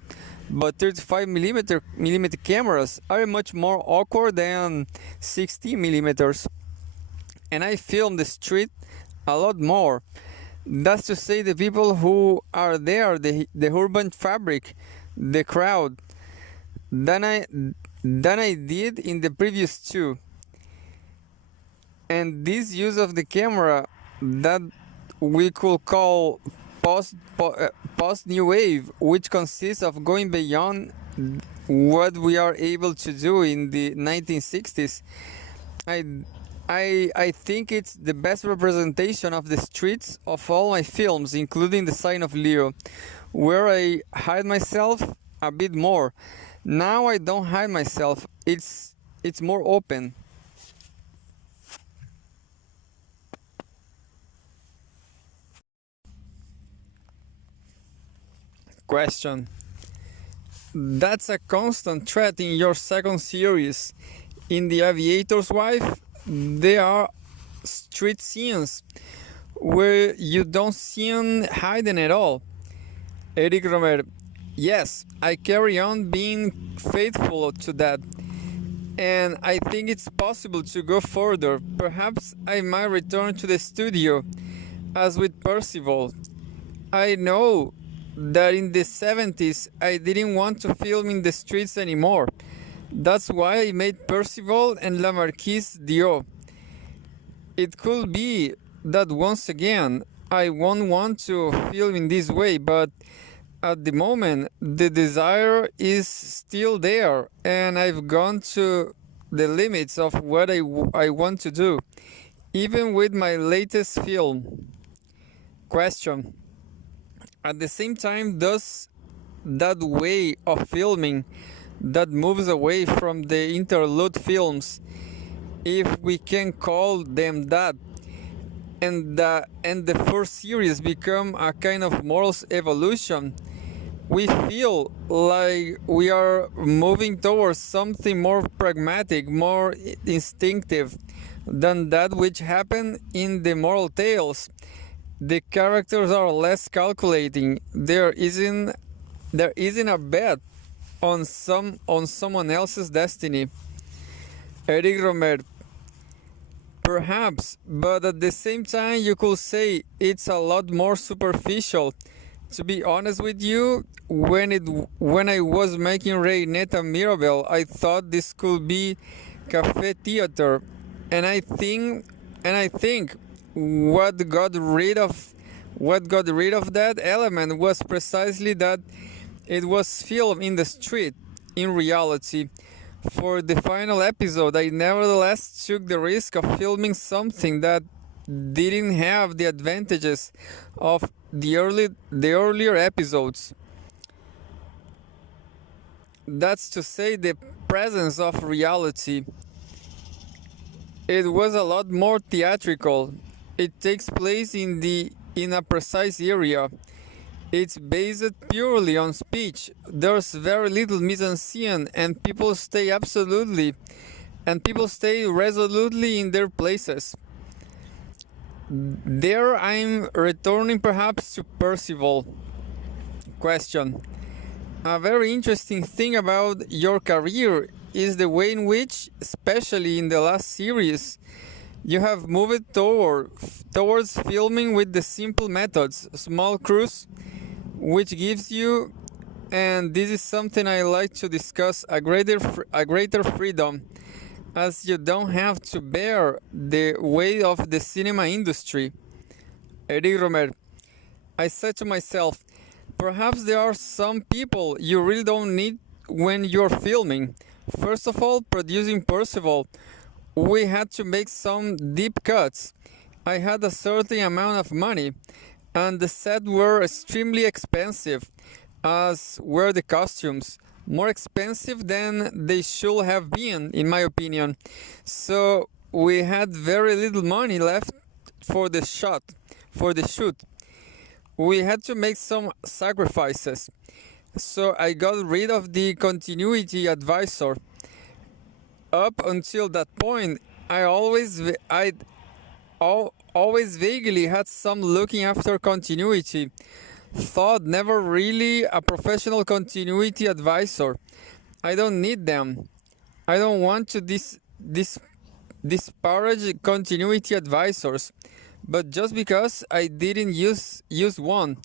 But 35 millimeter cameras are much more awkward than 16 millimeters. And I filmed the street a lot more. That's to say, the people who are there, the urban fabric, the crowd, than I did in the previous two. And this use of the camera that we could call post new wave, which consists of going beyond what we are able to do in the 1960s. I think it's the best representation of the streets of all my films, including The Sign of Leo, where I hide myself a bit more. Now I don't hide myself. It's more open. Question. That's a constant threat in your second series. In The Aviator's Wife, there are street scenes where you don't see him hiding at all. Eric Rohmer. Yes, I carry on being faithful to that. And I think it's possible to go further. Perhaps I might return to the studio, as with Percival. I know that in the 70s I didn't want to film in the streets anymore. That's why I made Percival and La Marquise Dio. It could be that once again I won't want to film in this way, but at the moment the desire is still there, and I've gone to the limits of what I want to do, even with my latest film. Question. At the same time, does that way of filming that moves away from the interlude films, if we can call them that, and the first series become a kind of moral evolution, we feel like we are moving towards something more pragmatic, more instinctive than that which happened in the moral tales. The characters are less calculating. There isn't a bet on someone else's destiny. Eric Rohmer. Perhaps, but at the same time you could say it's a lot more superficial. To be honest with you, when I was making Reyneta Mirabel, I thought this could be cafe theater, and I think what got rid of that element was precisely that it was filmed in the street. In reality, for the final episode, I nevertheless took the risk of filming something that didn't have the advantages of the earlier episodes. That's to say, the presence of reality. It was a lot more theatrical. It takes place in a precise area. It's based purely on speech. There's very little mise-en-scène, and people stay resolutely in their places. There I'm returning perhaps to Percival. Question. A very interesting thing about your career is the way in which, especially in the last series, you have moved towards filming with the simple methods, small crews, which gives you, and this is something I like to discuss, a greater freedom, as you don't have to bear the weight of the cinema industry. Rohmer. I said to myself, perhaps there are some people you really don't need when you're filming. First of all, producing Percival, we had to make some deep cuts. I had a certain amount of money, and the sets were extremely expensive, as were the costumes. More expensive than they should have been, in my opinion. So we had very little money left for the shoot. We had to make some sacrifices. So I got rid of the continuity advisor. Up until that point, I'd always vaguely had some looking after continuity. Thought never really a professional continuity advisor. I don't need them. I don't want to disparage continuity advisors, but just because I didn't use one,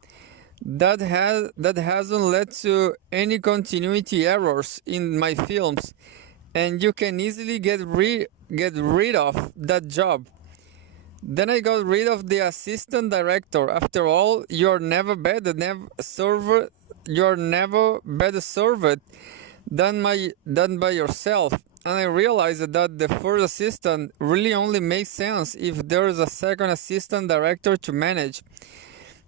that hasn't led to any continuity errors in my films, and you can easily get rid of that job. Then I got rid of the assistant director. After all, you're never better served than by yourself. And I realized that the first assistant really only makes sense if there is a second assistant director to manage.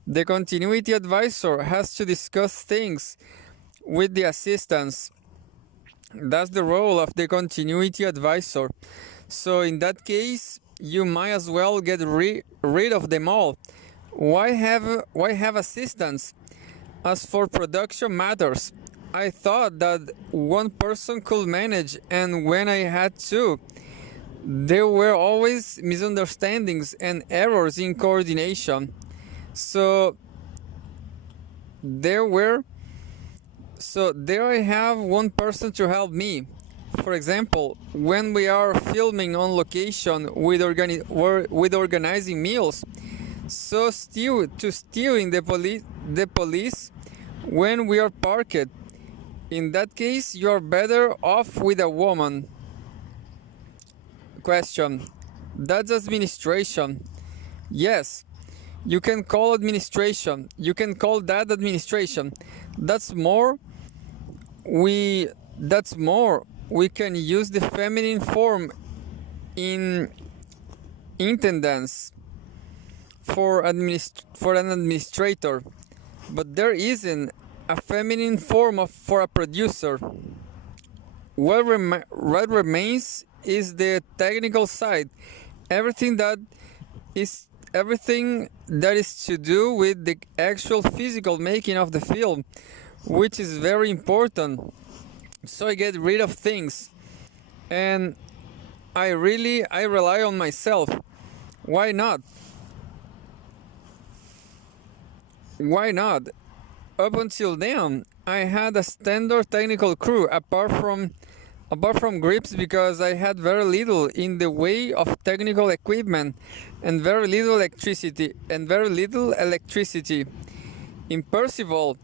The continuity advisor has to discuss things with the assistants. That's the role of the continuity advisor. So in that case, you might as well get rid of them all. Why have assistants? As for production matters, I thought that one person could manage, and when I had two, there were always misunderstandings and errors in coordination. So there I have one person to help me. For example, when we are filming on location with organizing meals, so stealing the police when we are parked. In that case, you are better off with a woman. Question. That's administration. Yes, you can call administration. You can call that administration. That's more. We can use the feminine form in intendance for an administrator, but there isn't a feminine form for a producer. What remains is the technical side, everything that is to do with the actual physical making of the film, which is very important. So I get rid of things, and I rely on myself. Why not? Up until then, I had a standard technical crew, apart from grips, because I had very little in the way of technical equipment and very little electricity. In Percival,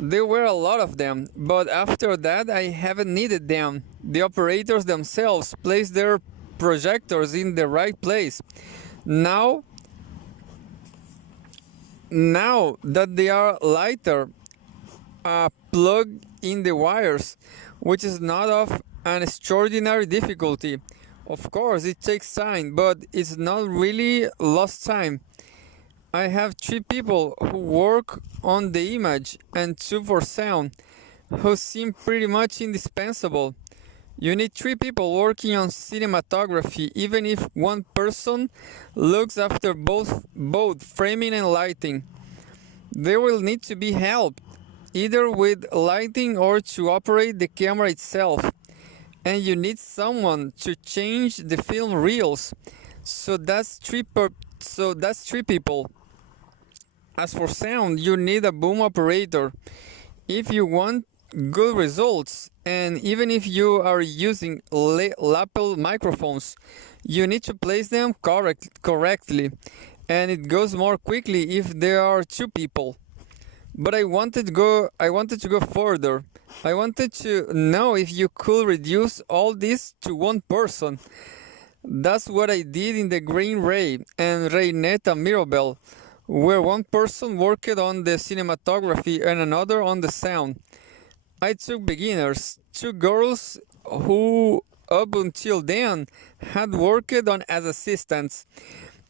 there were a lot of them, but after that I haven't needed them. The operators themselves placed their projectors in the right place. Now now that they are lighter, plug in the wires, which is not of an extraordinary difficulty. Of course, it takes time, but it's not really lost time. I have 3 people who work on the image and 2 for sound, who seem pretty much indispensable. You need 3 people working on cinematography, even if one person looks after both framing and lighting. They will need to be helped, either with lighting or to operate the camera itself. And you need someone to change the film reels. So that's 3 people. As for sound, you need a boom operator. If you want good results, and even if you are using lapel microphones, you need to place them correctly, and it goes more quickly if there are 2 people. But I wanted to go further. I wanted to know if you could reduce all this to 1 person. That's what I did in the Green Ray and Reyneta Mirabel, where 1 person worked on the cinematography and another on the sound. I took beginners, 2 girls who up until then had worked on as assistants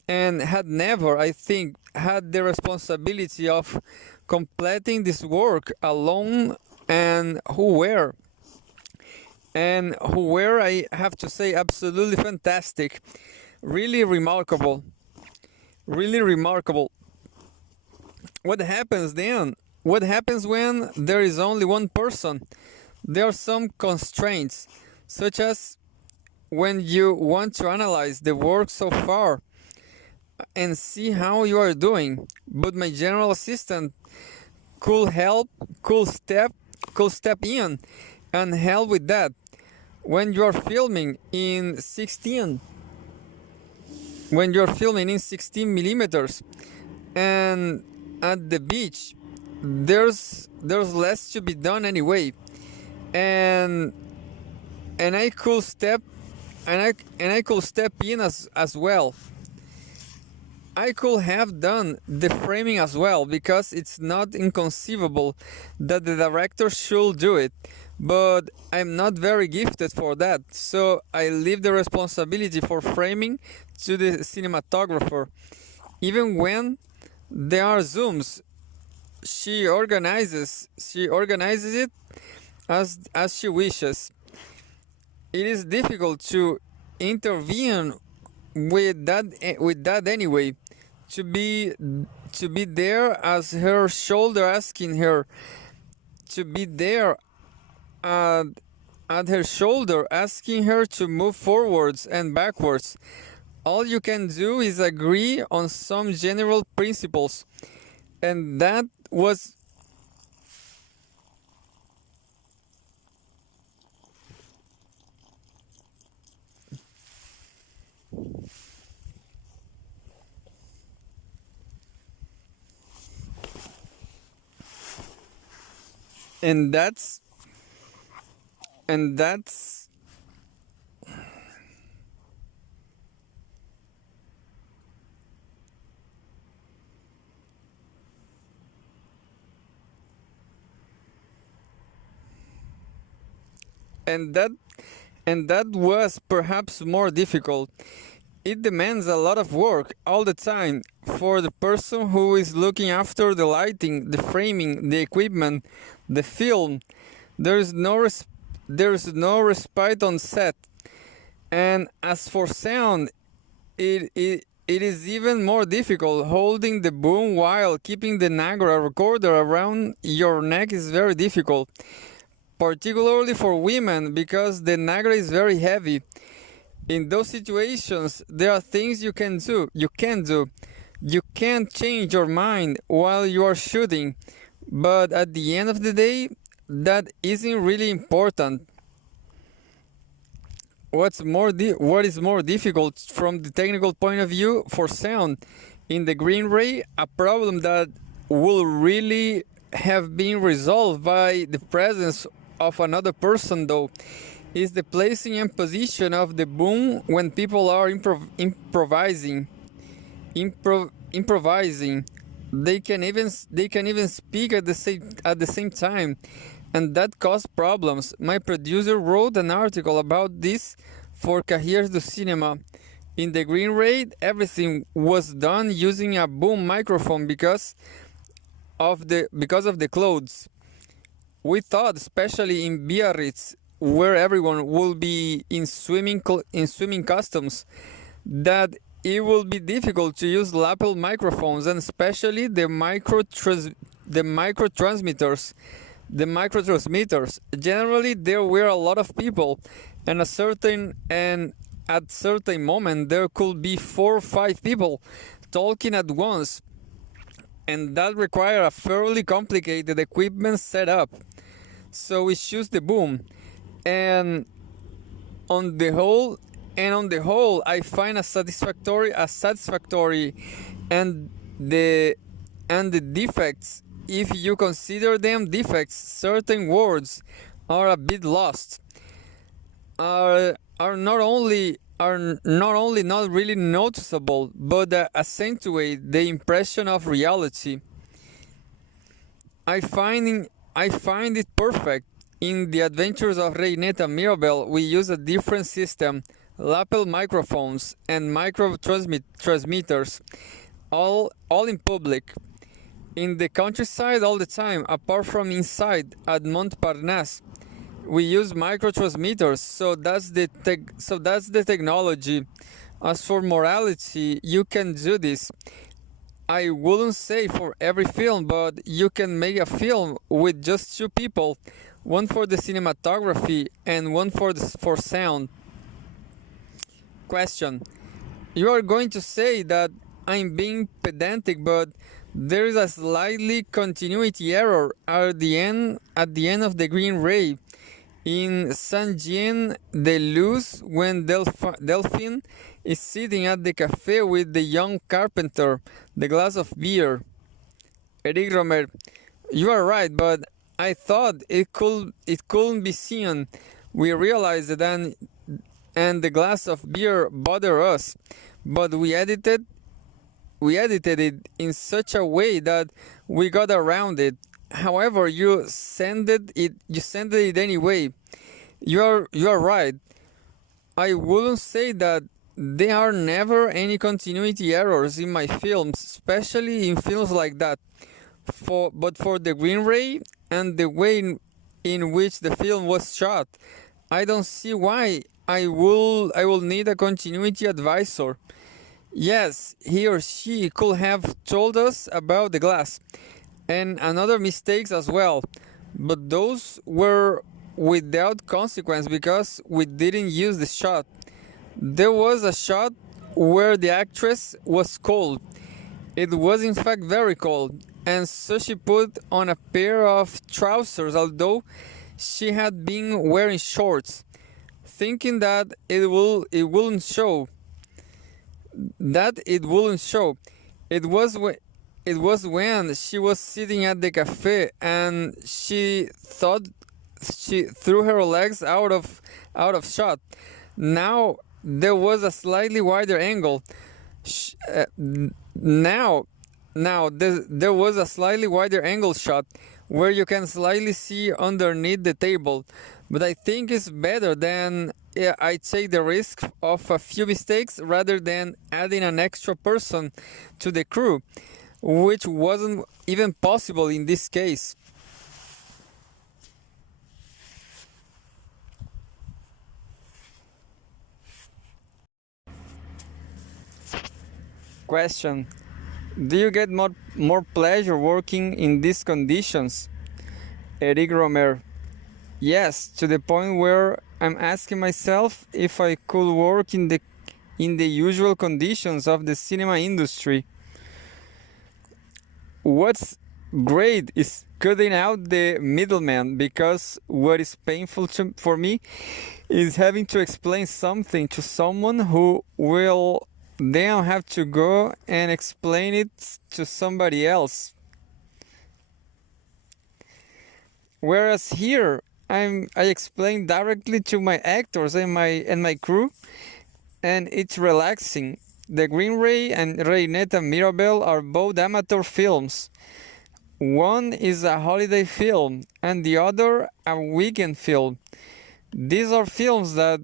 and had never, I think, had the responsibility of completing this work alone, and who were, I have to say, absolutely fantastic. Really remarkable. Really remarkable. What happens then? What happens when there is only 1 person? There are some constraints, such as when you want to analyze the work so far and see how you are doing. But my general assistant could step in and help with that. When you are filming in 16 millimeters and at the beach, there's less to be done anyway, and I could step in as well. I could have done the framing as well, because it's not inconceivable that the director should do it, but I'm not very gifted for that, so I leave the responsibility for framing to the cinematographer. Even when there are zooms, she organizes it as she wishes. It is difficult to intervene with that anyway. To be there as her shoulder asking her, to be there at her shoulder asking her to move forwards and backwards. All you can do is agree on some general principles, and that was and that's and that's and that was perhaps more difficult. It demands a lot of work all the time for the person who is looking after the lighting, the framing, the equipment, the film. There's no respite on set. And as for sound, it is even more difficult. Holding the boom while keeping the Niogret recorder around your neck is very difficult, particularly for women, because the Niogret is very heavy. In those situations, there are things you can do. You can't change your mind while you are shooting, but at the end of the day, that isn't really important. What is more difficult from the technical point of view for sound in the Green Ray, a problem that will really have been resolved by the presence of another person, though, is the placing and position of the boom when people are improvising. They can even speak at the same time, and that caused problems. My producer wrote an article about this for Cahiers du Cinema. In the Green Raid, everything was done using a boom microphone because of the clothes. We thought, especially in Biarritz, where everyone will be in swimming costumes, that it will be difficult to use lapel microphones, and especially the microtransmitters. Generally, there were a lot of people, and at certain moment there could be 4 or 5 people talking at once, and that required a fairly complicated equipment setup. So we choose the boom, and on the whole, I find a satisfactory, and the defects, if you consider them defects, certain words are a bit lost. Are not only not really noticeable, but accentuate the impression of reality. I find it perfect. In the Adventures of Reinetta Mirabel, we use a different system: lapel microphones and micro transmitters, all in public. In the countryside all the time, apart from inside at Montparnasse, we use micro transmitters. So that's the technology. As for morality, you can do this. I wouldn't say for every film, but you can make a film with just 2 people, one for the cinematography and one for sound. Question: you are going to say that I'm being pedantic, but there is a slightly continuity error at the end of the Green Ray. In Saint-Jean-de-Luz, when Delphine is sitting at the cafe with the young carpenter, the glass of beer. Eric Rohmer: you are right, but I thought it couldn't be seen. We realized it, and the glass of beer bothered us, but we edited it in such a way that we got around it. However, you sent it anyway. You are right. I wouldn't say that there are never any continuity errors in my films, especially in films like that. But for the Green Ray and the way in which the film was shot, I don't see why I will need a continuity advisor. Yes, he or she could have told us about the glass and another mistakes as well, but those were without consequence because we didn't use the shot. There was a shot where the actress was cold. It was in fact very cold, and so she put on a pair of trousers, although she had been wearing shorts, thinking that it wouldn't show. It was when she was sitting at the cafe, and she thought she threw her legs out of shot. Now there was a slightly wider angle. Sh- uh, n- now there was a slightly wider angle shot where you can slightly see underneath the table. But I think it's better than I take the risk of a few mistakes rather than adding an extra person to the crew, which wasn't even possible in this case. Question: do you get more pleasure working in these conditions? Eric Romer: yes, to the point where I'm asking myself if I could work in the usual conditions of the cinema industry. What's great is cutting out the middleman, because what is painful for me is having to explain something to someone who will then have to go and explain it to somebody else. Whereas here, I explain directly to my actors and my crew, and it's relaxing. The Green Ray and Reineta Mirabel are both amateur films. One is a holiday film and the other a weekend film. These are films that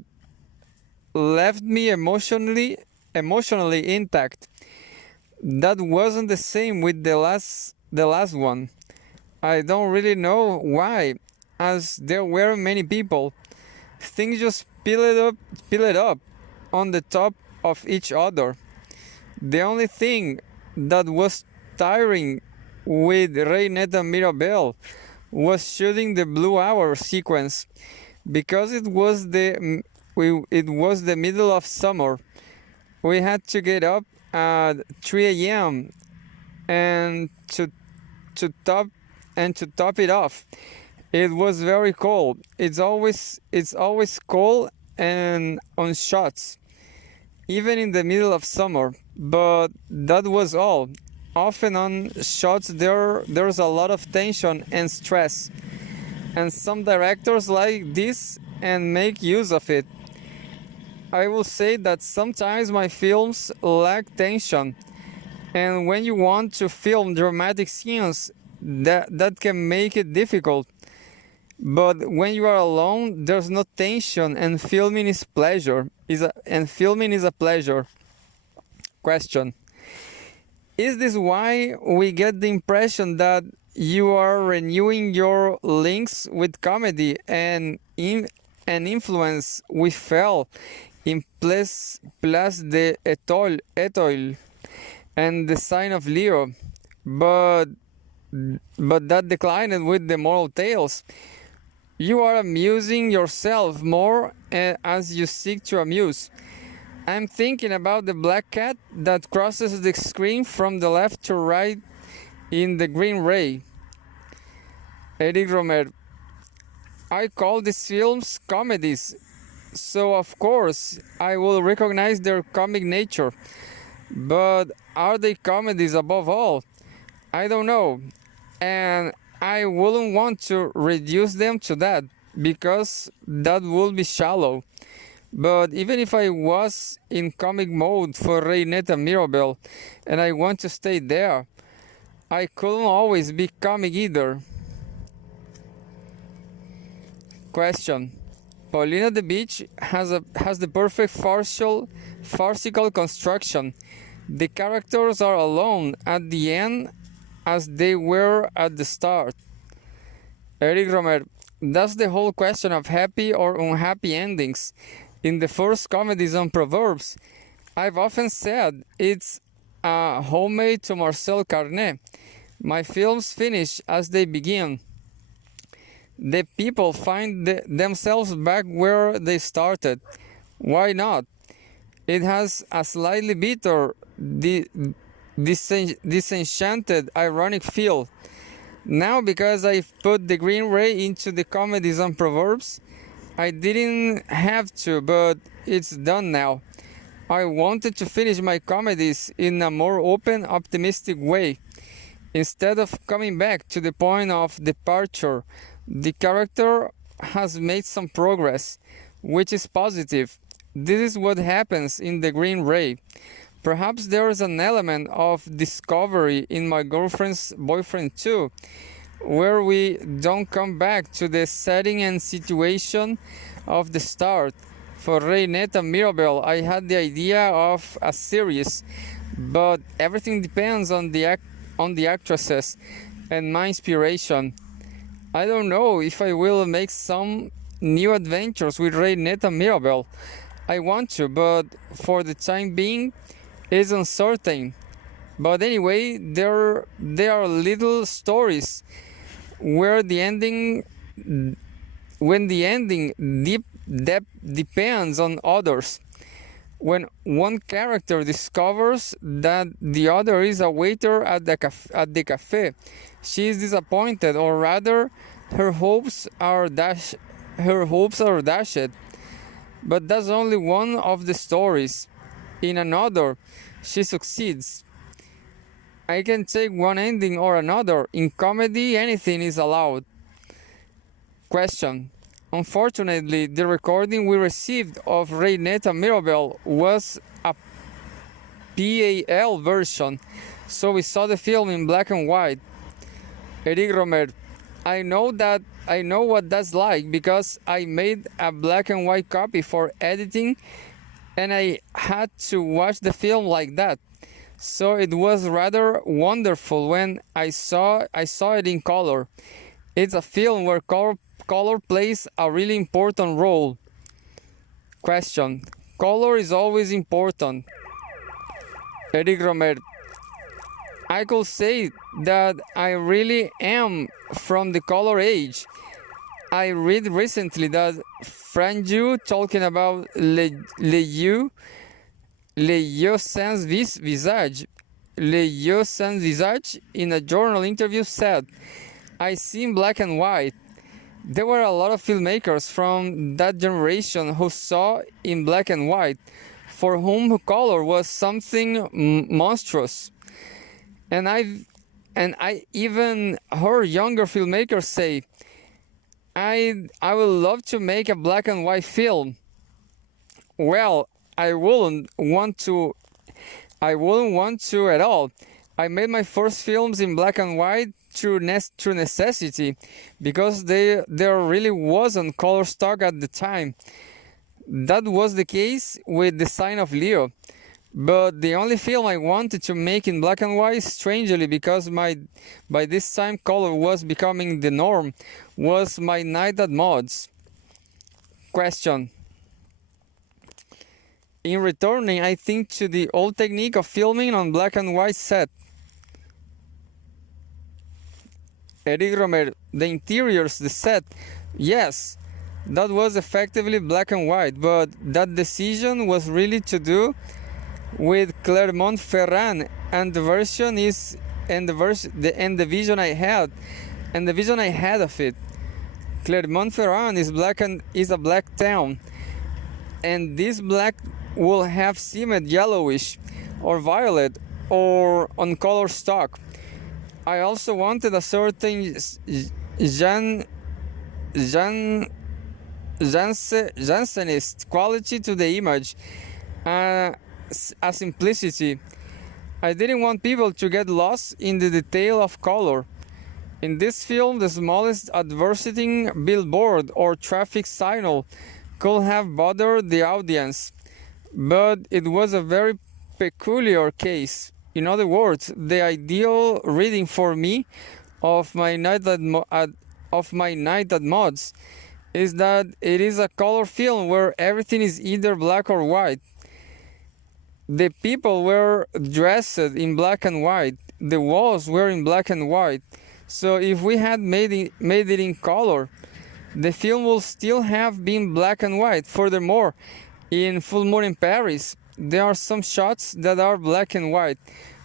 left me emotionally intact. That wasn't the same with the last one. I don't really know why, as there were many people. Things just piled up on the top of each other. The only thing that was tiring with Reineta Mirabel was shooting the Blue Hour sequence, because it was the middle of summer. We had to get up at 3 a.m. and to top it off, it was very cold. It's always cold and on shots, even in the middle of summer. But that was all. Often on shots there's a lot of tension and stress, and some directors like this and make use of it. I will say that sometimes my films lack tension, and when you want to film dramatic scenes, that can make it difficult. But when you are alone, there's no tension, and filming is a pleasure. Question: is this why we get the impression that you are renewing your links with comedy and influence we felt in Place de Etoile and the Sign of Leo, but that declined with the moral tales? You are amusing yourself more as you seek to amuse. I'm thinking about the black cat that crosses the screen from the left to right in the Green Ray. Eric Rohmer: I call these films comedies, so of course I will recognize their comic nature. But are they comedies above all? I don't know, and I wouldn't want to reduce them to that, because that would be shallow. But even if I was in comic mode for Reineta Mirabel and I want to stay there, I couldn't always be comic either. Question: Paulina the Beach has the perfect farcical construction. The characters are alone at the end as they were at the start. Eric Rohmer: that's the whole question of happy or unhappy endings. In the first comedies on Proverbs, I've often said it's a homage to Marcel Carnet. My films finish as they begin. The people find themselves back where they started. Why not? It has a slightly bitter, disenchanted, ironic feel. Now, because I've put the Green Ray into the comedies on Proverbs, I didn't have to, but it's done now. I wanted to finish my comedies in a more open, optimistic way. Instead of coming back to the point of departure, the character has made some progress, which is positive. This is what happens in the Green Ray. Perhaps there is an element of discovery in my girlfriend's boyfriend too, where we don't come back to the setting and situation of the start. For Reineta Mirabel, I had the idea of a series, but everything depends on the actresses and my inspiration. I don't know if I will make some new adventures with Reineta Mirabel. I want to, but for the time being, it's uncertain. But anyway, there are little stories where the ending depends on others. When one character discovers that the other is a waiter at the cafe, she is disappointed, or rather, her hopes are dashed. But that's only one of the stories. In another, she succeeds. I can take one ending or another. In comedy, anything is allowed. Question: unfortunately, the recording we received of Reineta Mirabel was PAL version, so we saw the film in black and white. Eric Rohmer, I know what that's like because I made a black and white copy for editing and I had to watch the film like that. So it was rather wonderful when I saw it in color. It's a film where color plays a really important role. Question: color is always important. Eric Rohmer, I could say that I really am from the color age. I read recently that Francois talking about le yeux sans visage in a journal interview said, I see in black and white. There were a lot of filmmakers from that generation who saw in black and white, for whom color was something monstrous. And I even heard younger filmmakers say, I would love to make a black and white film. Well, I wouldn't want to at all. I made my first films in black and white through necessity, because there really wasn't color stock at the time. That was the case with The Sign of Leo. But the only film I wanted to make in black and white, strangely, because by this time color was becoming the norm, was My Night at Mods. Question: in returning, I think, to the old technique of filming on black and white set. Eric Rohmer, the interiors, the set, yes, that was effectively black and white, but that decision was really to do with Clermont-Ferrand, and the version is and the vision I had of it. Clermont-Ferrand is a black town, and this black will have seemed yellowish or violet or on color stock. I also wanted a certain Jansenist quality to the image, a simplicity. I didn't want people to get lost in the detail of color. In this film, the smallest advertising billboard or traffic signal could have bothered the audience, but it was a very peculiar case. In other words, the ideal reading for me of My Night at Mods is that it is a color film where everything is either black or white. The people were dressed in black and white. The walls were in black and white. So if we had made it in color, the film would still have been black and white. Furthermore, in Full Moon in Paris, there are some shots that are black and white,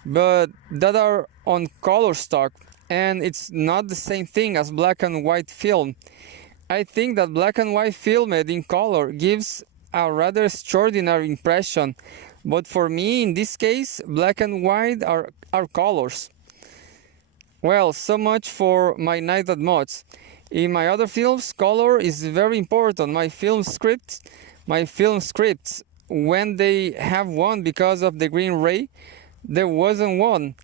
but that are on color stock, and it's not the same thing as black and white film. I think that black and white filmed in color gives a rather extraordinary impression, but for me, in this case, black and white are colors. Well, so much for My Night at Mods. In my other films, color is very important. My film scripts, when they have one because of the green ray, there wasn't one,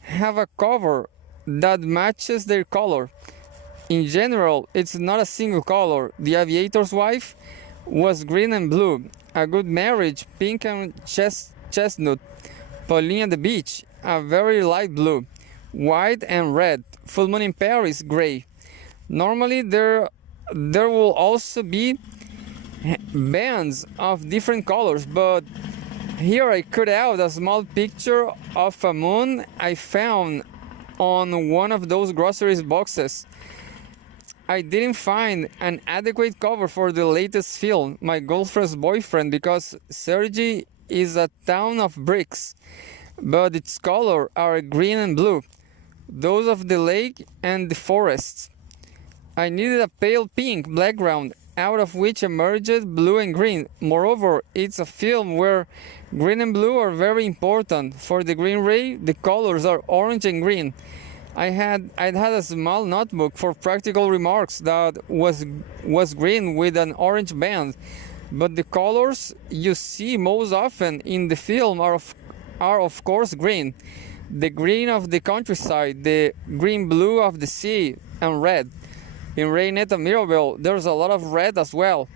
have a cover that matches their color. In general, it's not a single color. The Aviator's Wife was green and blue. A Good Marriage, pink and chestnut. Pauline at the Beach, a very light blue. White and red. Full Moon in Paris, gray. Normally there will also be bands of different colors, but here I cut out a small picture of a moon I found on one of those groceries boxes. I didn't find an adequate cover for the latest film, My Girlfriend's Boyfriend, because Sergi is a town of bricks, but its colors are green and blue, those of the lake and the forests. I needed a pale pink background, out of which emerged blue and green. Moreover, it's a film where green and blue are very important. For the green ray, the colors are orange and green. I'd had a small notebook for practical remarks that was green with an orange band, but the colors you see most often in the film are are of course green. The green of the countryside, the green blue of the sea, and red. In Reineta Mirabel, there's a lot of red as well,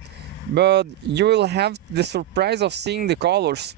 but you will have the surprise of seeing the colors.